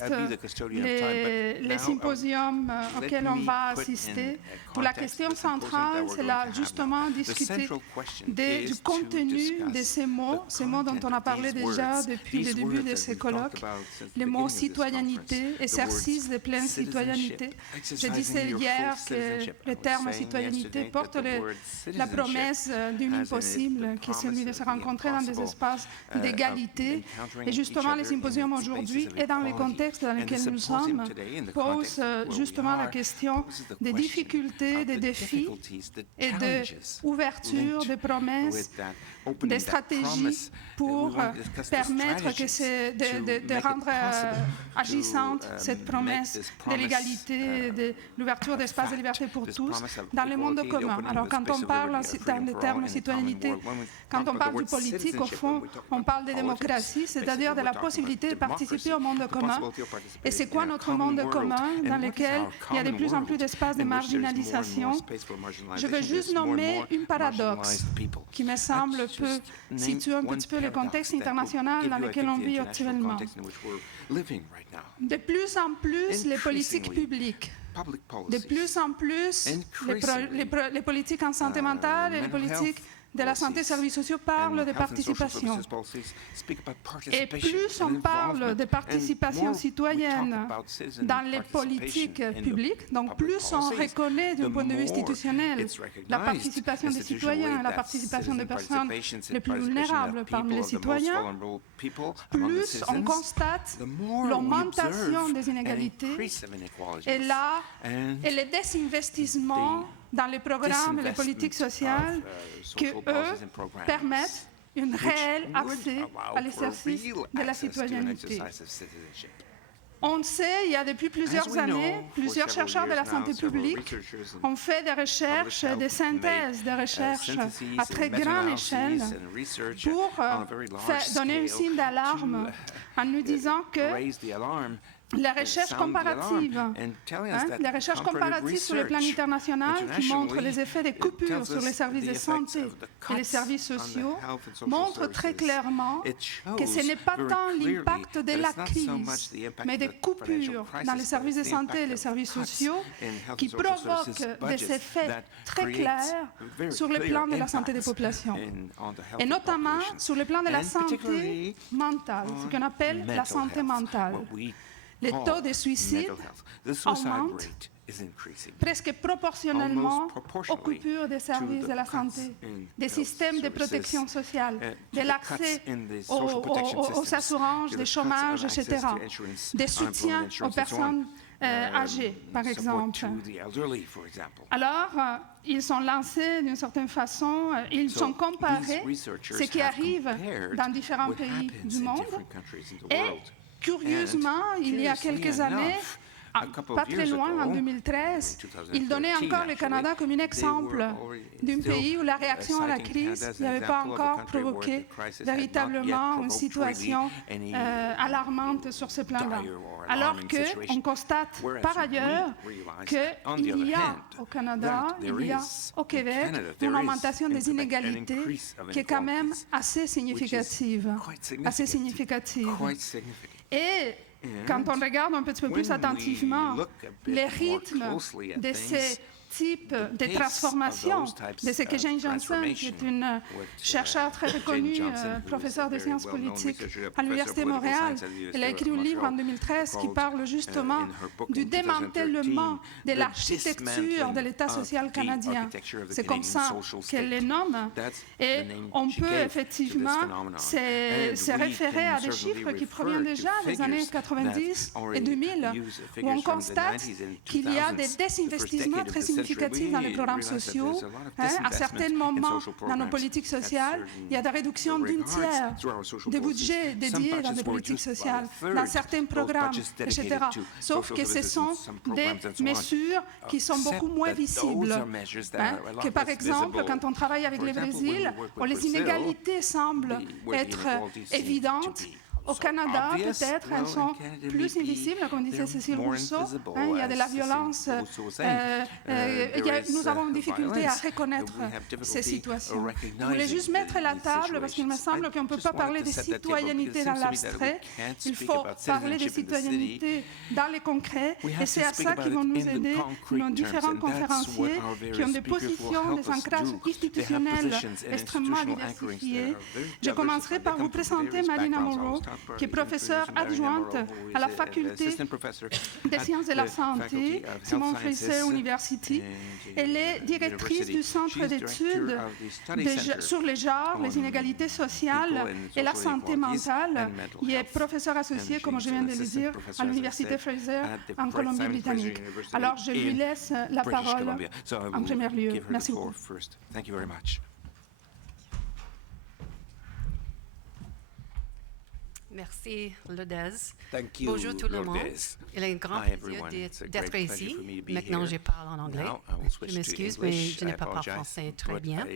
contexte, les symposiums auxquels on va assister, où la question centrale, c'est là justement discuter du contenu de ces mots dont on a parlé déjà depuis le début de ces colloques, les mots citoyenneté, exercice de pleine citoyenneté. Je disais hier que le terme citoyenneté porte la promesse d'une impossible, qui est celui de se rencontrer dans des espaces d'égalité. Et justement, les symposiums aujourd'hui et dans le contexte dans lequel nous sommes posent justement la question des difficultés, des défis et de ouverture, de promesses, des stratégies pour permettre de rendre agissante cette promesse de l'égalité, de l'ouverture d'espaces de liberté pour tous dans le monde commun. Alors quand on parle dans les termes citoyenneté, quand on parle du politique, au fond, on parle de démocratie, c'est-à-dire de la possibilité de participer au monde commun. Et c'est quoi notre monde commun dans lequel il y a de plus en plus d'espaces de marginalisation? Je veux juste nommer un paradoxe qui me semble peut situer un petit peu le contexte international dans lequel on vit actuellement. De plus en plus, les politiques publiques, de plus en plus, les politiques en santé mentale et les politiques de la santé et services sociaux parlent de participation. Et plus on parle de participation citoyenne dans les politiques publiques, donc plus on reconnaît d'un point de vue institutionnel la participation des citoyens, la participation des personnes les plus vulnérables parmi les citoyens, plus on constate l'augmentation des inégalités et le désinvestissement dans les programmes et les politiques sociales qui, eux, permettent un réel accès à l'exercice de la citoyenneté. On sait, il y a depuis plusieurs années, plusieurs chercheurs de la santé publique ont fait des recherches, des synthèses de recherches à très grande échelle pour donner un signe d'alarme en nous disant que les recherches comparatives, les recherches comparatives sur le plan international qui montrent les effets des coupures sur les services de santé et les services sociaux montrent très clairement que ce n'est pas tant l'impact de la crise, mais des coupures dans les services de santé et les services sociaux qui provoquent des effets très clairs sur le plan de la santé des populations, et notamment sur le plan de la santé mentale, ce qu'on appelle la santé mentale. Les taux de suicide augmentent presque proportionnellement aux coupures des services de la santé, des systèmes de protection sociale, de l'accès aux assurances, des chômages, etc., des soutiens aux personnes âgées, par exemple. Alors, ils ont lancé d'une certaine façon, ils ont comparé ce qui arrive dans différents pays du monde et curieusement, il y a quelques années, pas très loin, en 2013, il donnait encore le Canada comme un exemple d'un pays où la réaction à la crise n'avait pas encore provoqué véritablement une situation alarmante sur ce plan-là. Alors qu'on constate par ailleurs qu'il y a au Canada, il y a au Québec une augmentation des inégalités qui est quand même assez significative. Et quand on regarde un petit peu plus attentivement les rythmes de ces types de transformations, de ce que Jane Johnson, qui est une chercheure très reconnue, professeure de sciences politiques à l'Université de Montréal, elle a écrit un livre en 2013 qui parle justement du démantèlement de l'architecture de l'État social canadien. C'est comme ça qu'elle les nomme. Et on peut effectivement se référer à des chiffres qui proviennent déjà des années 90 et 2000, où on constate qu'il y a des désinvestissements très significatifs dans les programmes sociaux. À certains moments dans nos politiques sociales, il y a des réductions d'un tiers des budgets dédiés dans des politiques sociales, dans certains programmes, etc. Sauf que ce sont des mesures qui sont beaucoup moins visibles. Que par exemple, quand on travaille avec le Brésil, où les inégalités semblent être évidentes, Au Canada, peut-être, elles sont plus invisibles, comme disait Cécile Rousseau. Il y a de la violence. Nous avons une difficulté à reconnaître ces situations. Je voulais juste mettre la table parce qu'il me semble qu'on ne peut pas parler de citoyenneté dans l'abstrait. Il faut parler de citoyenneté dans le concret. Et c'est à ça qu'ils vont nous aider nos différents conférenciers qui ont des positions, des ancrages institutionnels extrêmement diversifiés. Je commencerai par vous présenter Marina Moreau, qui est professeure adjointe à la faculté des sciences de la santé, Simon Fraser University. Elle est directrice du centre d'études sur les genres, les inégalités sociales et la santé mentale. Elle est professeure associée, comme je viens de le dire, à l'Université Fraser en Colombie-Britannique. Alors, je lui laisse la parole en premier lieu. Merci beaucoup. Merci, Lourdes. Bonjour tout le monde. Il est un grand plaisir d'être ici. Maintenant, je parle en anglais. Je m'excuse, mais je ne parle pas français très bien.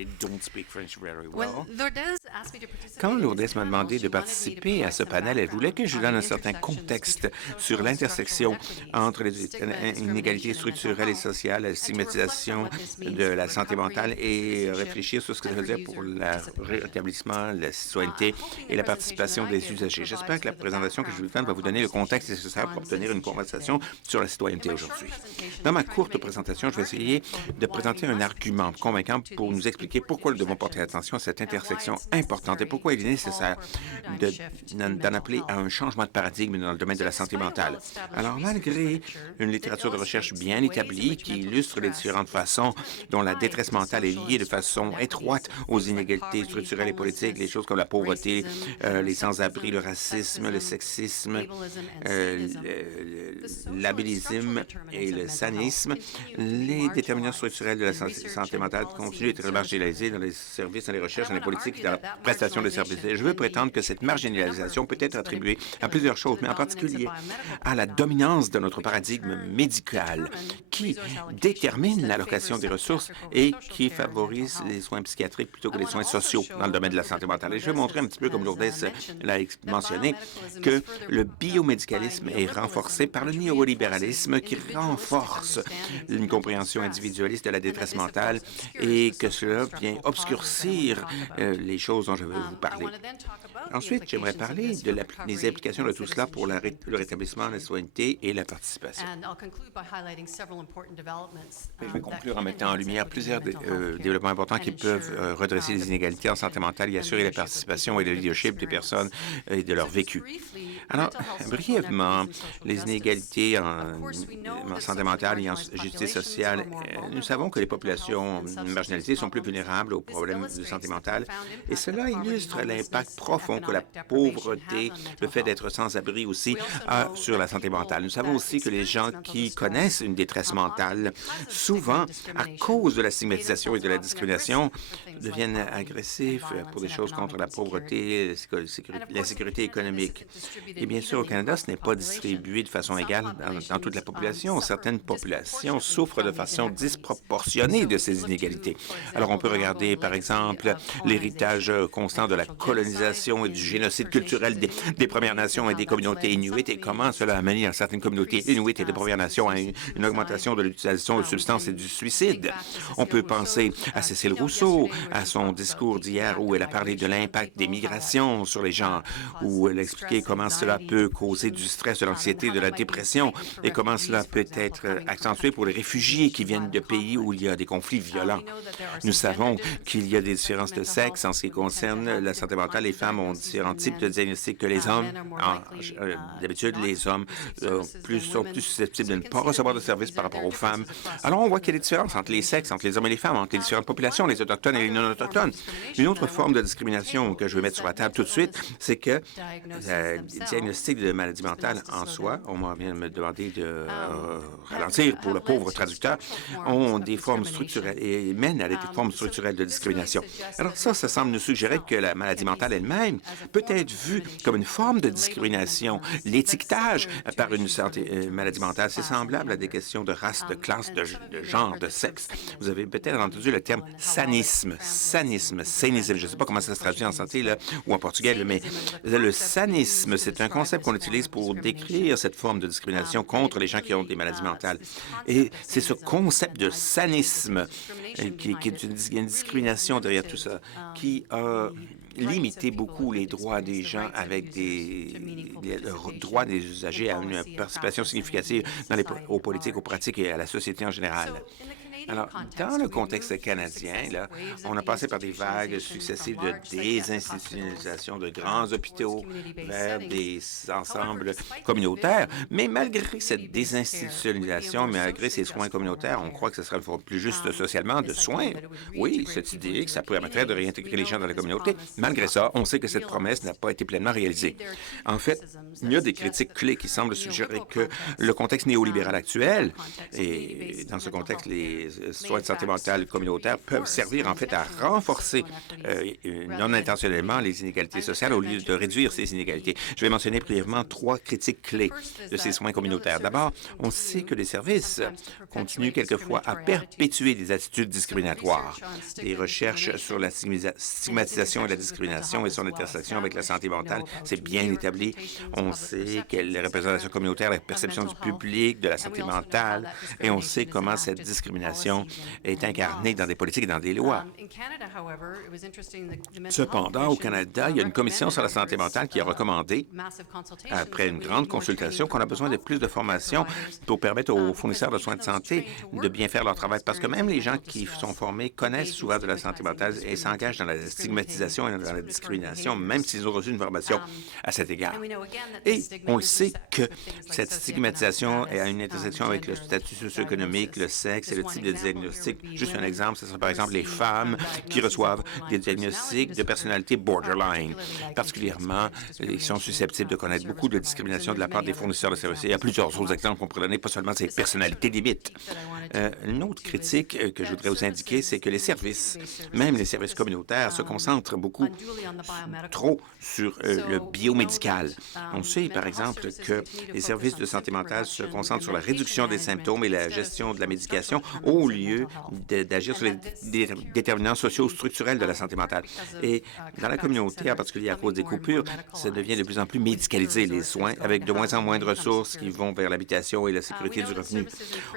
Quand Lourdes m'a demandé de participer à ce panel, elle voulait que je donne un certain contexte sur l'intersection entre les inégalités structurelles et sociales, la stigmatisation de la santé mentale et réfléchir sur ce que ça veut dire pour le rétablissement, la citoyenneté et la participation des usagers. J'espère que la présentation que je vais faire va vous donner le contexte nécessaire pour obtenir une conversation sur la citoyenneté aujourd'hui. Dans ma courte présentation, je vais essayer de présenter un argument convaincant pour nous expliquer pourquoi nous devons porter attention à cette intersection importante et pourquoi il est nécessaire d'en appeler à un changement de paradigme dans le domaine de la santé mentale. Alors, malgré une littérature de recherche bien établie qui illustre les différentes façons dont la détresse mentale est liée de façon étroite aux inégalités structurelles et politiques, les choses comme la pauvreté, les sans-abri, le racisme, le sexisme, l'abélisme et le sanisme, les déterminants structurels de la santé mentale continuent d'être marginalisés dans les services, dans les recherches, dans les politiques et dans la prestation de services. Et je veux prétendre que cette marginalisation peut être attribuée à plusieurs choses, mais en particulier à la dominance de notre paradigme médical qui détermine l'allocation des ressources et qui favorise les soins psychiatriques plutôt que les soins sociaux dans le domaine de la santé mentale. Et je vais montrer un petit peu, comme Lourdes l'a mentionné, que le biomédicalisme est renforcé par le néolibéralisme qui renforce une compréhension individualiste de la détresse mentale et que cela vient obscurcir les choses dont je vais vous parler. Ensuite, j'aimerais parler des implications de tout cela pour le rétablissement de la citoyenneté et la participation. Je vais conclure en mettant en lumière plusieurs développements importants qui peuvent redresser les inégalités en santé mentale et assurer la participation et le leadership des personnes et de leur vécu. Alors, brièvement, les inégalités en santé mentale et en justice sociale, nous savons que les populations marginalisées sont plus vulnérables aux problèmes de santé mentale et cela illustre l'impact profond que la pauvreté, le fait d'être sans-abri aussi, a sur la santé mentale. Nous savons aussi que les gens qui connaissent une détresse mentale, souvent, à cause de la stigmatisation et de la discrimination, deviennent agressifs pour des choses contre la pauvreté, l'insécurité économique. Et bien sûr, au Canada, ce n'est pas distribué de façon égale dans toute la population. Certaines populations souffrent de façon disproportionnée de ces inégalités. Alors, on peut regarder, par exemple, l'héritage constant de la colonisation et du génocide culturel des Premières Nations et des communautés inuites et comment cela a mené dans certaines communautés inuites et des Premières Nations à une augmentation de l'utilisation de substances et du suicide. On peut penser à Cécile Rousseau, à son discours d'hier où elle a parlé de l'impact des migrations sur les gens, où elle a expliqué comment cela peut causer du stress, de l'anxiété, de la dépression et comment cela peut être accentué pour les réfugiés qui viennent de pays où il y a des conflits violents. Nous savons qu'il y a des différences de sexe en ce qui concerne la santé mentale. Les femmes ont différents types de diagnostics que les hommes. D'habitude, les hommes sont plus susceptibles de ne pas recevoir de services par rapport aux femmes. Alors, on voit qu'il y a des différences entre les sexes, entre les hommes et les femmes, entre les différentes populations, les autochtones et les non-autochtones. Une autre forme de discrimination que je vais mettre sur la table tout de suite, c'est que le diagnostic de maladie mentale en soi, on vient de me demander de ralentir pour le pauvre traducteur, ont des formes structurelles et mènent à des formes structurelles de discrimination. Alors ça semble nous suggérer que la maladie mentale elle-même peut être vue comme une forme de discrimination. L'étiquetage par une maladie mentale, c'est semblable à des questions de race, de classe, de genre, de sexe. Vous avez peut-être entendu le terme sanisme. Sanisme. Je ne sais pas comment ça se traduit en santé là, ou en portugais, mais le sanisme, c'est un concept qu'on utilise pour décrire cette forme de discrimination contre les gens qui ont des maladies mentales. Et c'est ce concept de sanisme qui est une discrimination derrière tout ça, qui a limité beaucoup les droits des gens avec les droits des usagers à une participation significative aux politiques, aux pratiques et à la société en général. Alors, dans le contexte canadien, là, on a passé par des vagues successives de désinstitutionnalisation de grands hôpitaux vers des ensembles communautaires. Mais malgré cette désinstitutionnalisation, malgré ces soins communautaires, on croit que ce serait plus juste socialement de soins. Oui, cette idée que ça permettrait de réintégrer les gens dans la communauté. Malgré ça, on sait que cette promesse n'a pas été pleinement réalisée. En fait, il y a des critiques clés qui semblent suggérer que le contexte néolibéral actuel, et dans ce contexte, les soins de santé mentale communautaires peuvent servir en fait à renforcer non intentionnellement les inégalités sociales au lieu de réduire ces inégalités. Je vais mentionner brièvement 3 critiques clés de ces soins communautaires. D'abord, on sait que les services continuent quelquefois à perpétuer des attitudes discriminatoires. Des recherches sur la stigmatisation et la discrimination et son intersection avec la santé mentale, c'est bien établi. On sait quelle représentation communautaire, la perception du public, de la santé mentale, et on sait comment cette discrimination est incarnée dans des politiques et dans des lois. Cependant, au Canada, il y a une commission sur la santé mentale qui a recommandé, après une grande consultation, qu'on a besoin de plus de formation pour permettre aux fournisseurs de soins de santé de bien faire leur travail, parce que même les gens qui sont formés connaissent souvent de la santé mentale et s'engagent dans la stigmatisation et dans la discrimination, même s'ils ont reçu une formation à cet égard. Et on le sait que cette stigmatisation a une intersection avec le statut socio-économique, le sexe et le type de diagnostic. Juste un exemple, ce serait par exemple les femmes qui reçoivent des diagnostics de personnalité borderline. Particulièrement, ils sont susceptibles de connaître beaucoup de discrimination de la part des fournisseurs de services. Il y a plusieurs autres exemples qu'on pourrait donner, pas seulement ces personnalités limites. Une autre critique que je voudrais vous indiquer, c'est que les services, même les services communautaires, se concentrent beaucoup trop sur le biomédical. On sait, par exemple, que les services de santé mentale se concentrent sur la réduction des symptômes et la gestion de la médication au lieu d'agir sur les déterminants sociaux structurels de la santé mentale. Et dans la communauté, en particulier à cause des coupures, ça devient de plus en plus médicalisé, les soins, avec de moins en moins de ressources qui vont vers l'habitation et la sécurité du revenu.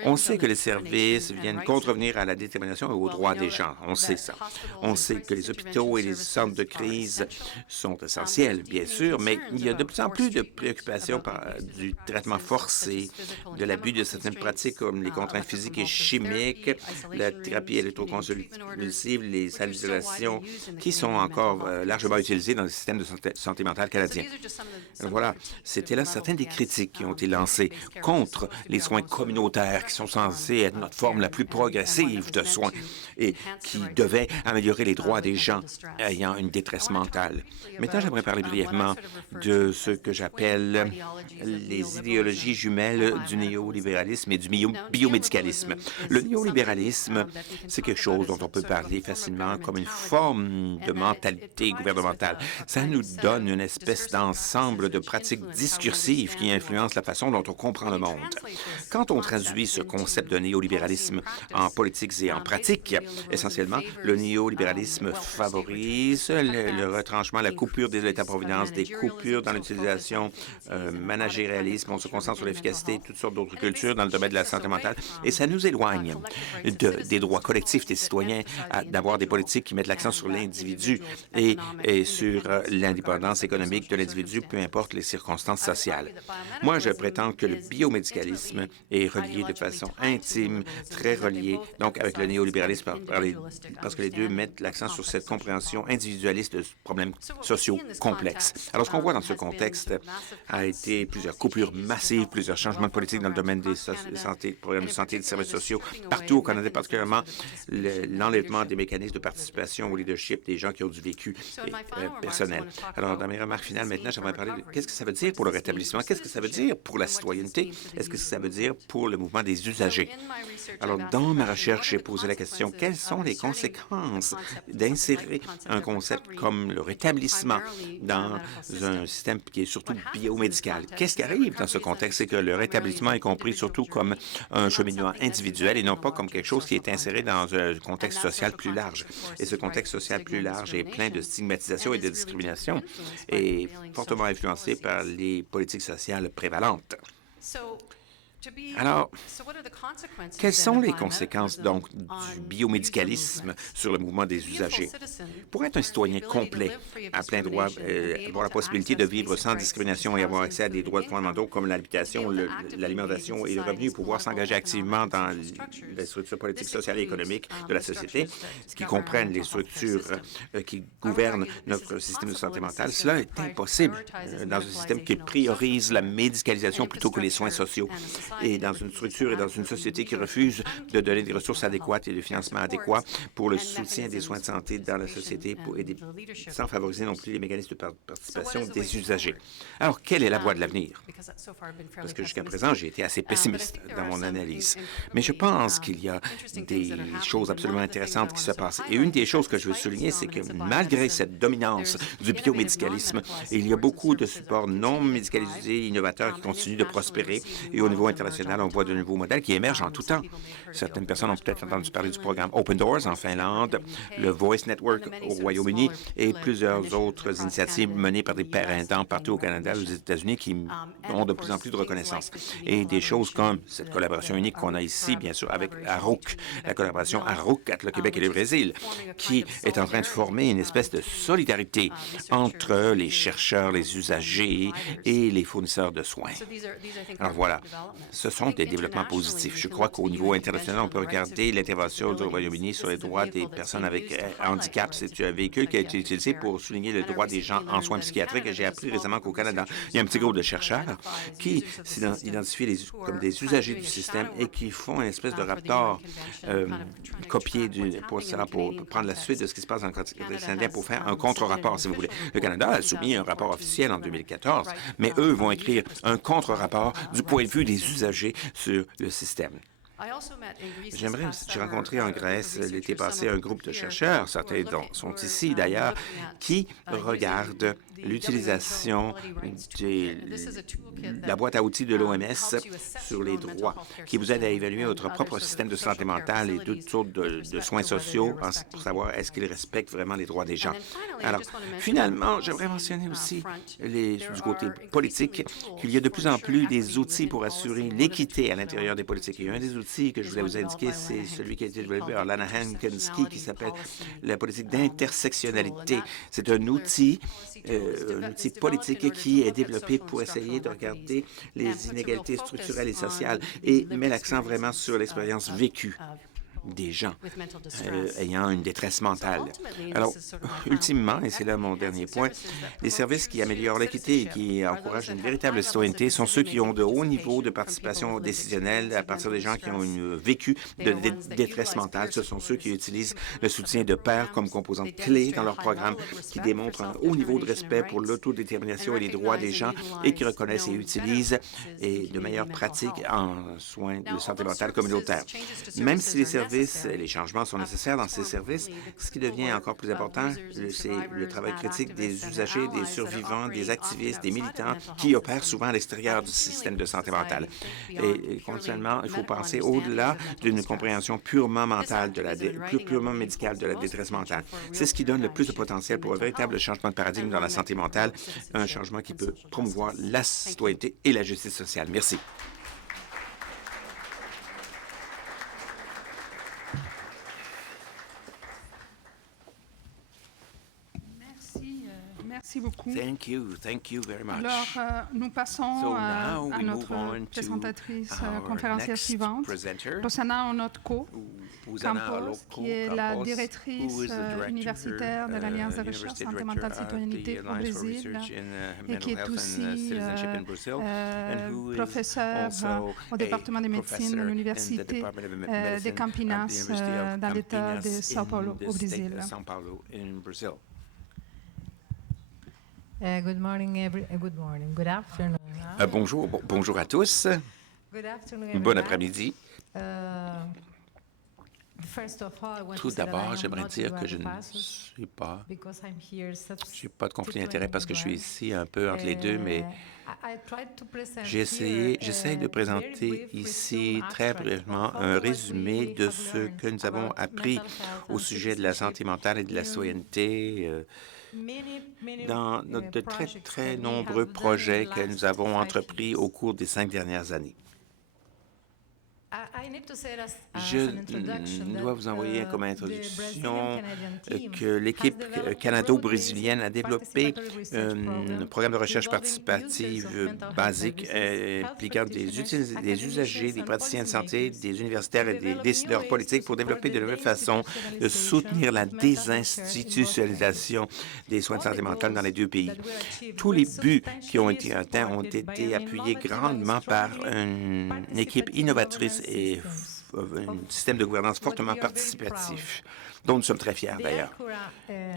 On sait que les services viennent contrevenir à la détermination et aux droits des gens. On sait ça. On sait que les hôpitaux et les centres de crise sont essentiels, bien sûr, mais il y a de plus en plus de préoccupations du traitement forcé, de l'abus de certaines pratiques comme les contraintes physiques et chimiques, la thérapie électroconvulsive, les salles d'isolation, qui sont encore largement utilisées dans le système de santé mentale canadien. Voilà, c'était là certaines des critiques qui ont été lancées contre les soins communautaires qui sont censés être notre forme la plus progressive de soins et qui devaient améliorer les droits des gens ayant une détresse mentale. Maintenant, j'aimerais parler brièvement de ce que j'appelle les idéologies jumelles du néolibéralisme et du biomédicalisme. Le néolibéralisme, c'est quelque chose dont on peut parler facilement comme une forme de mentalité gouvernementale. Ça nous donne une espèce d'ensemble de pratiques discursives qui influencent la façon dont on comprend le monde. Quand on traduit ce concept de néolibéralisme en politique et en pratique, essentiellement, le néolibéralisme favorise le retranchement, la coupure des États-providence, des coupures dans l'utilisation, managérialisme, on se concentre sur l'efficacité, toutes sortes d'autres cultures dans le domaine de la santé mentale, et ça nous éloigne des droits collectifs des citoyens d'avoir des politiques qui mettent l'accent sur l'individu et sur l'indépendance économique de l'individu, peu importe les circonstances sociales. Moi, je prétends que le biomédicalisme est relié de façon intime, très relié, donc avec le néolibéralisme, parce que les deux mettent l'accent sur cette compréhension individualiste de problèmes sociaux complexes. Alors, ce qu'on voit dans ce contexte a été plusieurs coupures massives, plusieurs changements de politique dans le domaine des programmes de santé et des services sociaux partout au Canada, particulièrement l'enlèvement des mécanismes de participation au leadership des gens qui ont du vécu personnel. Alors, dans mes remarques finales, maintenant, j'aimerais parler de qu'est-ce que ça veut dire pour le rétablissement, qu'est-ce que ça veut dire pour la citoyenneté, est-ce que ça veut dire pour le mouvement des usagers. Alors, dans ma recherche, j'ai posé la question, quelles sont les conséquences d'insérer un concept comme le rétablissement dans un système qui est surtout biomédical? Qu'est-ce qui arrive dans ce contexte? C'est que le rétablissement est compris surtout comme un cheminement individuel et non pas comme quelque chose qui est inséré dans un contexte social plus large. Et ce contexte social plus large est plein de stigmatisation et de discrimination et fortement influencé par les politiques sociales prévalentes. Alors, quelles sont les conséquences, donc, du biomédicalisme sur le mouvement des usagers? Pour être un citoyen complet, à plein droit, avoir la possibilité de vivre sans discrimination et avoir accès à des droits fondamentaux comme l'habitation, l'alimentation et le revenu, pouvoir s'engager activement dans les structures politiques, sociales et économiques de la société, ce qui comprennent les structures qui gouvernent notre système de santé mentale, cela est impossible dans un système qui priorise la médicalisation plutôt que les soins sociaux. Et dans une structure et dans une société qui refuse de donner des ressources adéquates et de financement adéquat pour le soutien des soins de santé dans la société sans favoriser non plus les mécanismes de participation des usagers. Alors, quelle est la voie de l'avenir? Parce que jusqu'à présent, j'ai été assez pessimiste dans mon analyse. Mais je pense qu'il y a des choses absolument intéressantes qui se passent. Et une des choses que je veux souligner, c'est que malgré cette dominance du biomédicalisme, il y a beaucoup de supports non médicalisés, innovateurs qui continuent de prospérer. Et au niveau international, on voit de nouveaux modèles qui émergent en tout temps. Certaines personnes ont peut-être entendu parler du programme Open Doors en Finlande, le Voice Network au Royaume-Uni et plusieurs autres initiatives menées par des pères aidants partout au Canada et aux États-Unis qui ont de plus en plus de reconnaissance. Et des choses comme cette collaboration unique qu'on a ici, bien sûr, avec ARUC, la collaboration ARUC entre le Québec et le Brésil, qui est en train de former une espèce de solidarité entre les chercheurs, les usagers et les fournisseurs de soins. Alors voilà. Ce sont des développements positifs. Je crois qu'au niveau international, on peut regarder l'intervention du Royaume-Uni sur les droits des personnes avec handicap. C'est un véhicule qui a été utilisé pour souligner le droit des gens en soins psychiatriques. Et j'ai appris récemment qu'au Canada, il y a un petit groupe de chercheurs qui s'identifient comme des usagers du système et qui font une espèce de rapport copié pour prendre la suite de ce qui se passe dans le Canada canadien pour faire un contre-rapport, si vous voulez. Le Canada a soumis un rapport officiel en 2014, mais eux vont écrire un contre-rapport du point de vue des usagers sur le système. J'ai rencontré en Grèce l'été passé un groupe de chercheurs, certains sont ici d'ailleurs, qui regardent l'utilisation de la boîte à outils de l'OMS sur les droits, qui vous aide à évaluer votre propre système de santé mentale et toutes sortes de soins sociaux pour savoir est-ce qu'ils respectent vraiment les droits des gens. Alors, finalement, j'aimerais mentionner aussi du côté politique qu'il y a de plus en plus des outils pour assurer l'équité à l'intérieur des politiques. Et un des outils que je voulais vous indiquer, c'est celui qui a été développé par Lana Hankinski, qui s'appelle la politique d'intersectionnalité. C'est un outil politique qui est développé pour essayer de regarder les inégalités structurelles et sociales et met l'accent vraiment sur l'expérience vécue des gens ayant une détresse mentale. Alors, ultimement, et c'est là mon dernier point, les services qui améliorent l'équité et qui encouragent une véritable citoyenneté sont ceux qui ont de hauts niveaux de participation décisionnelle à partir des gens qui ont vécu de détresse mentale. Ce sont ceux qui utilisent le soutien de pairs comme composante clé dans leur programme, qui démontrent un haut niveau de respect pour l'autodétermination et les droits des gens et qui reconnaissent et utilisent de meilleures pratiques en soins de santé mentale communautaire. Même si les services et les changements sont nécessaires dans ces services, ce qui devient encore plus important, c'est le travail critique des usagers, des survivants, des activistes, des militants qui opèrent souvent à l'extérieur du système de santé mentale. Et continuellement, il faut penser au-delà d'une compréhension purement mentale, purement médicale de la détresse mentale. C'est ce qui donne le plus de potentiel pour un véritable changement de paradigme dans la santé mentale, un changement qui peut promouvoir la citoyenneté et la justice sociale. Merci. Merci beaucoup. beaucoup. Thank you very much. Alors, nous passons à notre présentatrice conférencière suivante, Rosanna Onotko Campos, qui est la directrice universitaire de l'Alliance de recherche santé mentale citoyenneté au Brésil et qui est aussi professeure au département de médecine de l'Université de Campinas dans l'État de São Paulo au Brésil. Good morning, good afternoon. Bonjour à tous. Bon après-midi. Tout d'abord, j'aimerais dire que je n'ai pas de conflit d'intérêt parce que je suis ici un peu entre les deux, mais j'essaie de présenter ici très brièvement un résumé de ce que nous avons appris au sujet de la santé mentale et de la citoyenneté dans de très nombreux projets que nous avons entrepris au cours des 5 dernières années. Je dois vous envoyer comme introduction que l'équipe canado-brésilienne a développé un programme de recherche participative basique impliquant des usagers, des praticiens de santé, des universitaires et des décideurs politiques pour développer de nouvelles façons de soutenir la désinstitutionnalisation des soins de santé mentale dans les deux pays. Tous les buts qui ont été atteints ont été appuyés grandement par une équipe innovatrice et un système de gouvernance fortement participatif, dont nous sommes très fiers d'ailleurs.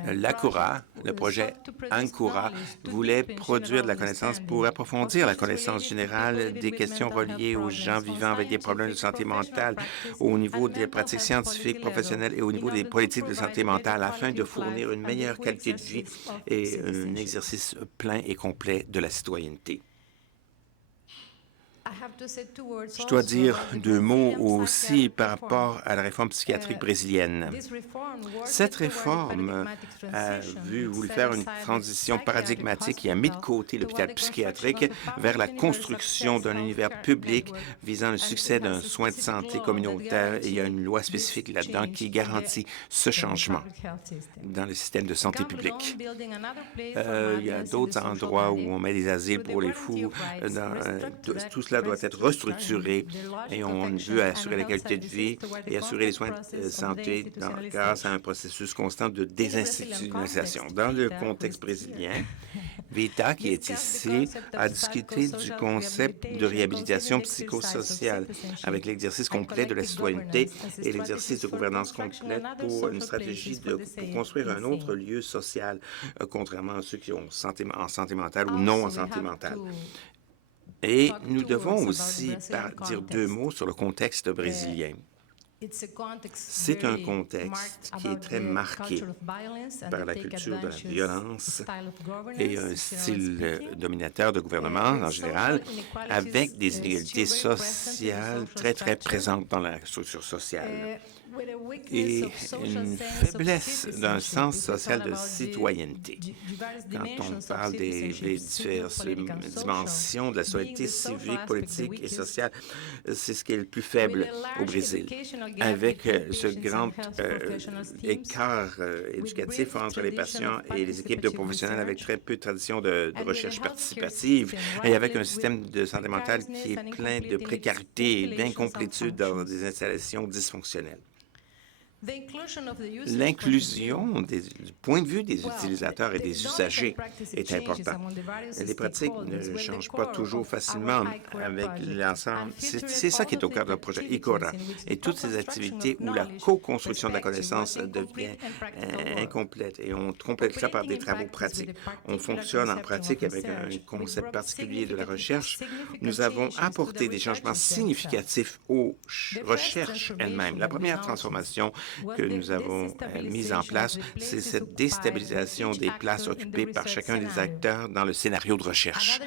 L'ACURA, le projet ANCURA, voulait produire de la connaissance pour approfondir la connaissance générale des questions reliées aux gens vivant avec des problèmes de santé mentale au niveau des pratiques scientifiques, professionnelles et au niveau des politiques de santé mentale afin de fournir une meilleure qualité de vie et un exercice plein et complet de la citoyenneté. Je dois dire 2 mots aussi par rapport à la réforme psychiatrique brésilienne. Cette réforme a voulu faire une transition paradigmatique et a mis de côté l'hôpital psychiatrique vers la construction d'un univers public visant le succès d'un soin de santé communautaire. Et il y a une loi spécifique là-dedans qui garantit ce changement dans le système de santé publique. Il y a d'autres endroits où on met des asiles pour les fous. Tout cela doit être restructuré et on veut assurer la qualité de vie et assurer les soins de santé grâce à un processus constant de désinstitutionnalisation. Dans le contexte brésilien, VITA, qui est ici, a discuté du concept de réhabilitation psychosociale avec l'exercice complet de la citoyenneté et l'exercice de gouvernance complète pour une stratégie pour construire un autre lieu social, contrairement à ceux qui ont en santé mentale ou non en santé mentale. Et nous devons aussi dire 2 mots sur le contexte brésilien. C'est un contexte qui est très marqué par la culture de la violence et un style dominateur de gouvernement en général, avec des inégalités sociales très présentes dans la structure sociale et une faiblesse d'un sens social de citoyenneté. Quand on parle des diverses dimensions de la société civique, politique et sociale, c'est ce qui est le plus faible au Brésil. Avec ce grand écart éducatif entre les patients et les équipes de professionnels avec très peu de tradition de recherche participative et avec un système de santé mentale qui est plein de précarité et d'incomplétude dans des installations dysfonctionnelles. L'inclusion du point de vue des utilisateurs et des usagers est importante. Les pratiques ne changent pas toujours facilement avec l'ensemble. C'est ça qui est au cœur de notre projet ICORA et toutes ces activités où la co-construction de la connaissance devient incomplète et on complète ça par des travaux pratiques. On fonctionne en pratique avec un concept particulier de la recherche. Nous avons apporté des changements significatifs aux recherches elles-mêmes. La première transformation que nous avons mise en place, c'est cette déstabilisation des places occupées par chacun des acteurs dans le scénario de recherche.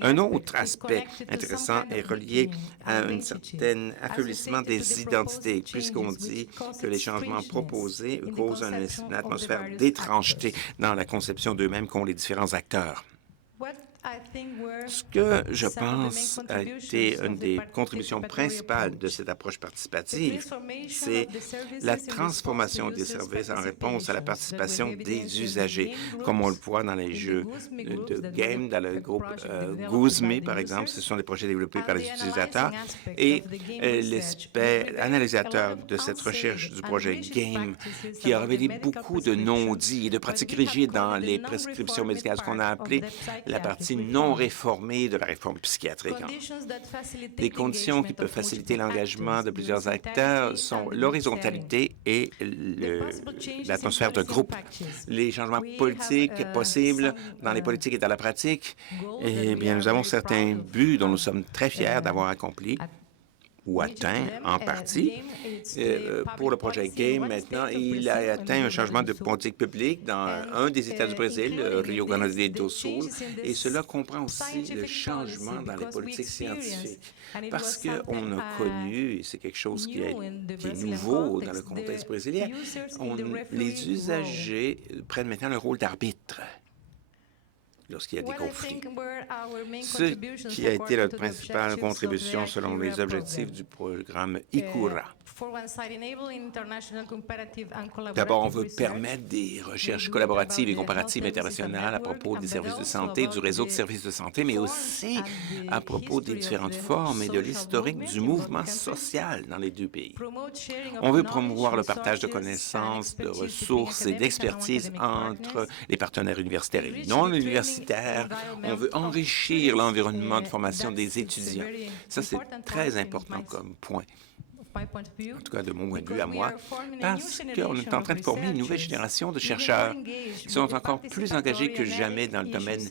Un autre aspect intéressant est relié à un certain affaiblissement des identités, puisqu'on dit que les changements proposés causent une atmosphère d'étrangeté dans la conception d'eux-mêmes qu'ont les différents acteurs. Ce que je pense a été une des contributions principales de cette approche participative, c'est la transformation des services en réponse à la participation des usagers, comme on le voit dans les jeux de game, dans le groupe GoozMe, par exemple. Ce sont des projets développés par les utilisateurs. Et l'aspect analysateur de cette recherche du projet Game, qui a révélé beaucoup de non-dits et de pratiques rigides dans les prescriptions médicales, ce qu'on a appelé la partie non réformée de la réforme psychiatrique. Les conditions qui peuvent faciliter l'engagement de plusieurs acteurs sont l'horizontalité et l'atmosphère de groupe. Les changements politiques possibles dans les politiques et dans la pratique, eh bien, nous avons certains buts dont nous sommes très fiers d'avoir accomplis ou atteint en partie. Pour le projet Game, maintenant, il a atteint un changement de politique publique dans un des États du Brésil, Rio Grande do Sul, et cela comprend aussi le changement dans les politiques scientifiques. Parce qu'on a connu, et c'est quelque chose qui est nouveau dans le contexte brésilien, les usagers prennent maintenant le rôle d'arbitre lorsqu'il y a des conflits. Ce qui a été notre principale contribution selon les objectifs du programme ICURA. D'abord, on veut permettre des recherches collaboratives et comparatives internationales à propos des services de santé, du réseau de services de santé, mais aussi à propos des différentes formes et de l'historique du mouvement social dans les deux pays. On veut promouvoir le partage de connaissances, de ressources et d'expertise entre les partenaires universitaires et non universitaires. On veut enrichir l'environnement de formation des étudiants. Ça, c'est très important comme point. En tout cas, de mon point de vue à moi, parce qu'on est en train de former une nouvelle génération de chercheurs qui sont encore plus engagés que jamais dans le domaine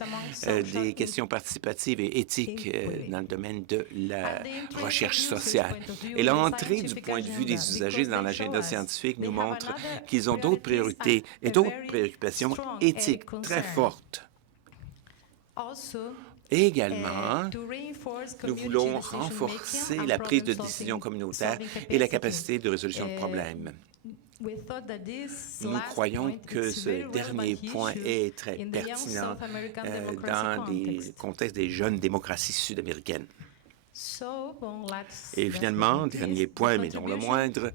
des questions participatives et éthiques, dans le domaine de la recherche sociale. Et l'entrée du point de vue des usagers dans l'agenda scientifique nous montre qu'ils ont d'autres priorités et d'autres préoccupations éthiques très fortes. Et également, nous voulons renforcer la prise de décision communautaire et la capacité de résolution de problèmes. Nous croyons que ce dernier point est très pertinent dans les contextes des jeunes démocraties sud-américaines. Et finalement, dernier point, mais non le moindre,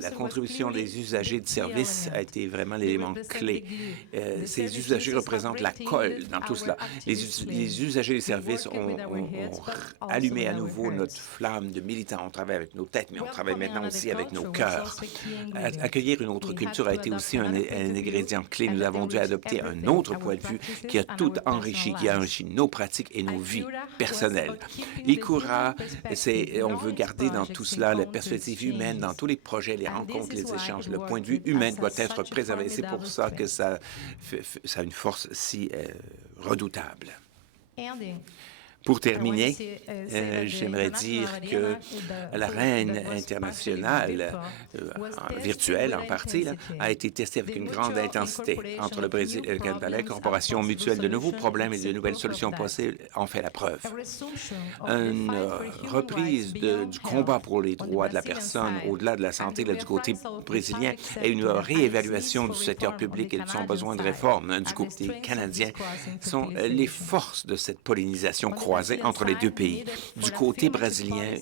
la contribution des usagers de services a été vraiment l'élément clé. Ces usagers représentent la colle dans tout cela. Les usagers des services ont allumé à nouveau notre flamme de militants. On travaille avec nos têtes, mais on travaille maintenant aussi avec nos cœurs. Accueillir une autre culture a été aussi un ingrédient clé. Nous avons dû adopter un autre point de vue qui a tout enrichi, qui a enrichi nos pratiques et nos vies personnelles. ICURA, on veut garder dans tout cela la perspective humaine dans tous les projets, les rencontres, les échanges. Le point de vue humain doit être préservé. C'est pour ça que ça a une force si redoutable. Pour terminer, j'aimerais dire que la reine internationale, virtuelle en partie, a été testée avec une grande intensité entre le Brésil et le Canada. L'incorporation mutuelle de nouveaux problèmes et de nouvelles solutions possibles en fait la preuve. Une reprise du combat pour les droits de la personne au-delà de la santé du côté brésilien et une réévaluation du secteur public et de son besoin de réforme du côté canadien sont les forces de cette pollinisation croisée entre les deux pays. Du côté brésilien,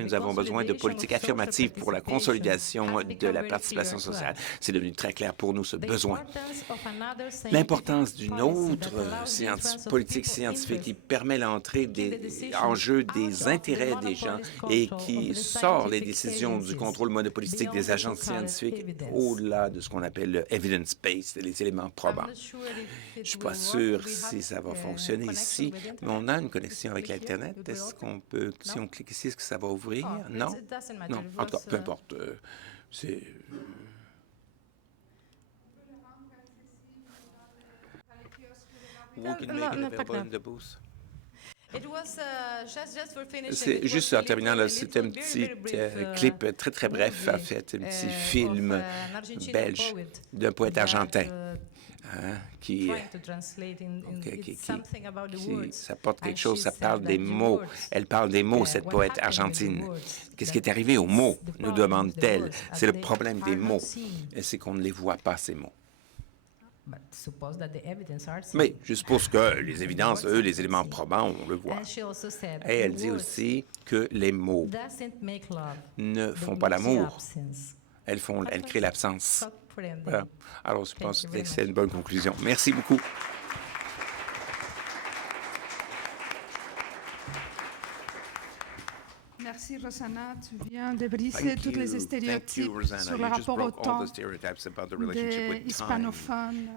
nous avons besoin de politiques affirmatives pour la consolidation de la participation sociale. C'est devenu très clair pour nous, ce besoin. L'importance d'une autre politique scientifique qui permet l'entrée en jeu des intérêts des gens et qui sort les décisions du contrôle monopolistique des agences scientifiques au-delà de ce qu'on appelle le evidence-based, les éléments probants. Je ne suis pas sûr si ça va fonctionner ici, mais on a une connexion avec l'Internet. Est-ce qu'on peut, si on clique ici, est-ce que ça va ouvrir? Non? Non, en tout cas, peu importe. C'est... C'est juste en terminant, là, c'était un petit clip très, très bref, en fait, un petit film belge d'un poète argentin. Qui ça porte quelque chose, ça parle des mots. Elle parle des mots, cette poète argentine. Qu'est-ce qui est arrivé aux mots, nous demande-t-elle. C'est le problème des mots, c'est qu'on ne les voit pas, ces mots. Mais je suppose que les évidences, eux, les éléments probants, on le voit. Et elle dit aussi que les mots ne font pas l'amour. Elles créent l'absence. Voilà. Alors, je pense que c'est une bonne conclusion. Merci beaucoup. Merci, Rosanna. Tu viens de briser tous les stéréotypes sur le rapport au temps des hispanophones.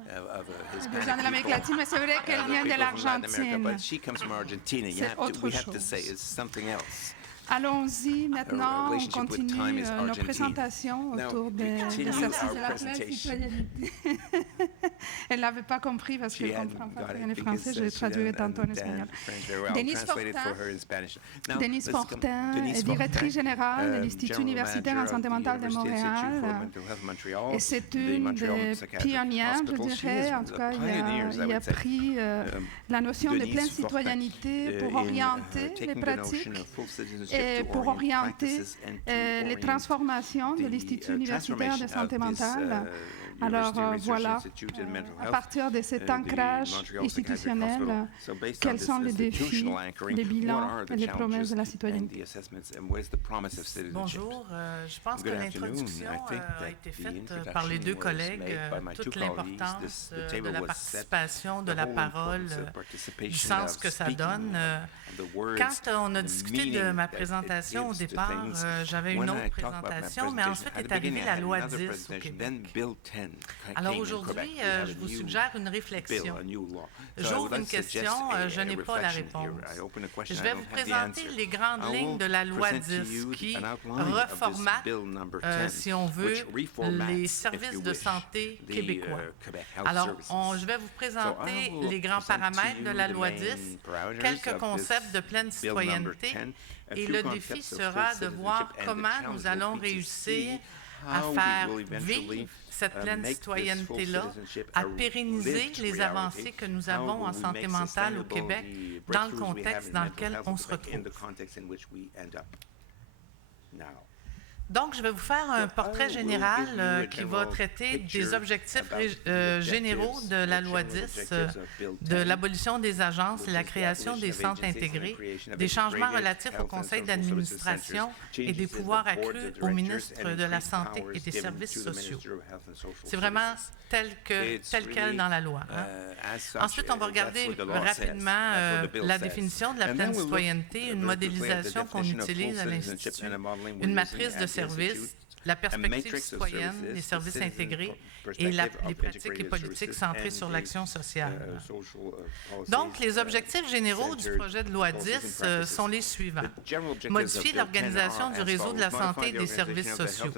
Des gens de l'Amérique latine, mais c'est vrai qu'elle vient de l'Argentine. C'est autre chose. Allons-y maintenant, on continue nos présentations autour de l'exercice de la pleine citoyenneté. Elle ne l'avait pas compris parce qu'elle ne comprend pas bien le français, je le traduirai tantôt en espagnol. Denise Fortin est directrice générale de l'Institut universitaire en santé mentale de Montréal. Et c'est une des pionnières, je dirais, en tout cas, il a pris la notion de pleine citoyenneté pour orienter les pratiques et pour orienter les transformations de l'Institut universitaire de santé mentale. Alors voilà, à partir de cet ancrage institutionnel, quels sont les défis, les bilans et les promesses de la citoyenneté? Bonjour, je pense que l'introduction a été faite par les deux collègues, toute l'importance de la participation, de la parole, du sens que ça donne. Quand on a discuté de ma présentation au départ, j'avais une autre présentation, mais ensuite est arrivée la loi 10 au Québec. Alors aujourd'hui, je vous suggère une réflexion. J'ouvre une question, je n'ai pas la réponse. Je vais vous présenter les grandes lignes de la loi 10 qui reformate, si on veut, les services de santé québécois. Alors, je vais vous présenter les grands paramètres de la loi 10, quelques concepts de pleine citoyenneté, et le défi sera de voir comment nous allons réussir à faire vivre cette pleine citoyenneté-là, à pérenniser les avancées que nous avons en santé mentale au Québec dans le contexte dans lequel on se retrouve. Donc, je vais vous faire un portrait général qui va traiter des objectifs généraux de la loi 10, de l'abolition des agences et la création des centres intégrés, des changements relatifs au conseil d'administration et des pouvoirs accrus au ministre de la Santé et des Services sociaux. C'est vraiment tel quel dans la loi. Ensuite, on va regarder rapidement la définition de la pleine citoyenneté, une modélisation qu'on utilise à l'Institut, une matrice de services, la perspective citoyenne, les services intégrés et les pratiques et politiques centrées sur l'action sociale. Donc, les objectifs généraux du projet de loi 10 sont les suivants. Modifier l'organisation du réseau de la santé et des services sociaux.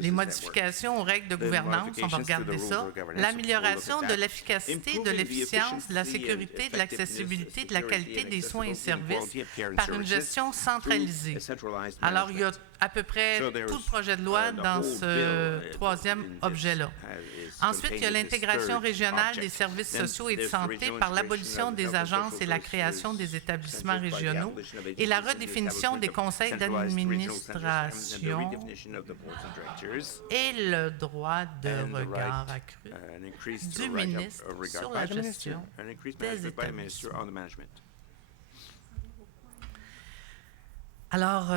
Les modifications aux règles de gouvernance, on va regarder ça. L'amélioration de l'efficacité, de l'efficience, de la sécurité, de l'accessibilité, de la qualité des soins et services par une gestion centralisée. Alors, il y a à peu près tout le projet de loi dans ce troisième objet-là. Ensuite, il y a l'intégration régionale des services sociaux et de santé par l'abolition des agences et la création des établissements régionaux et la redéfinition des conseils d'administration et le droit de regard accru du ministre sur la gestion des établissements. Alors,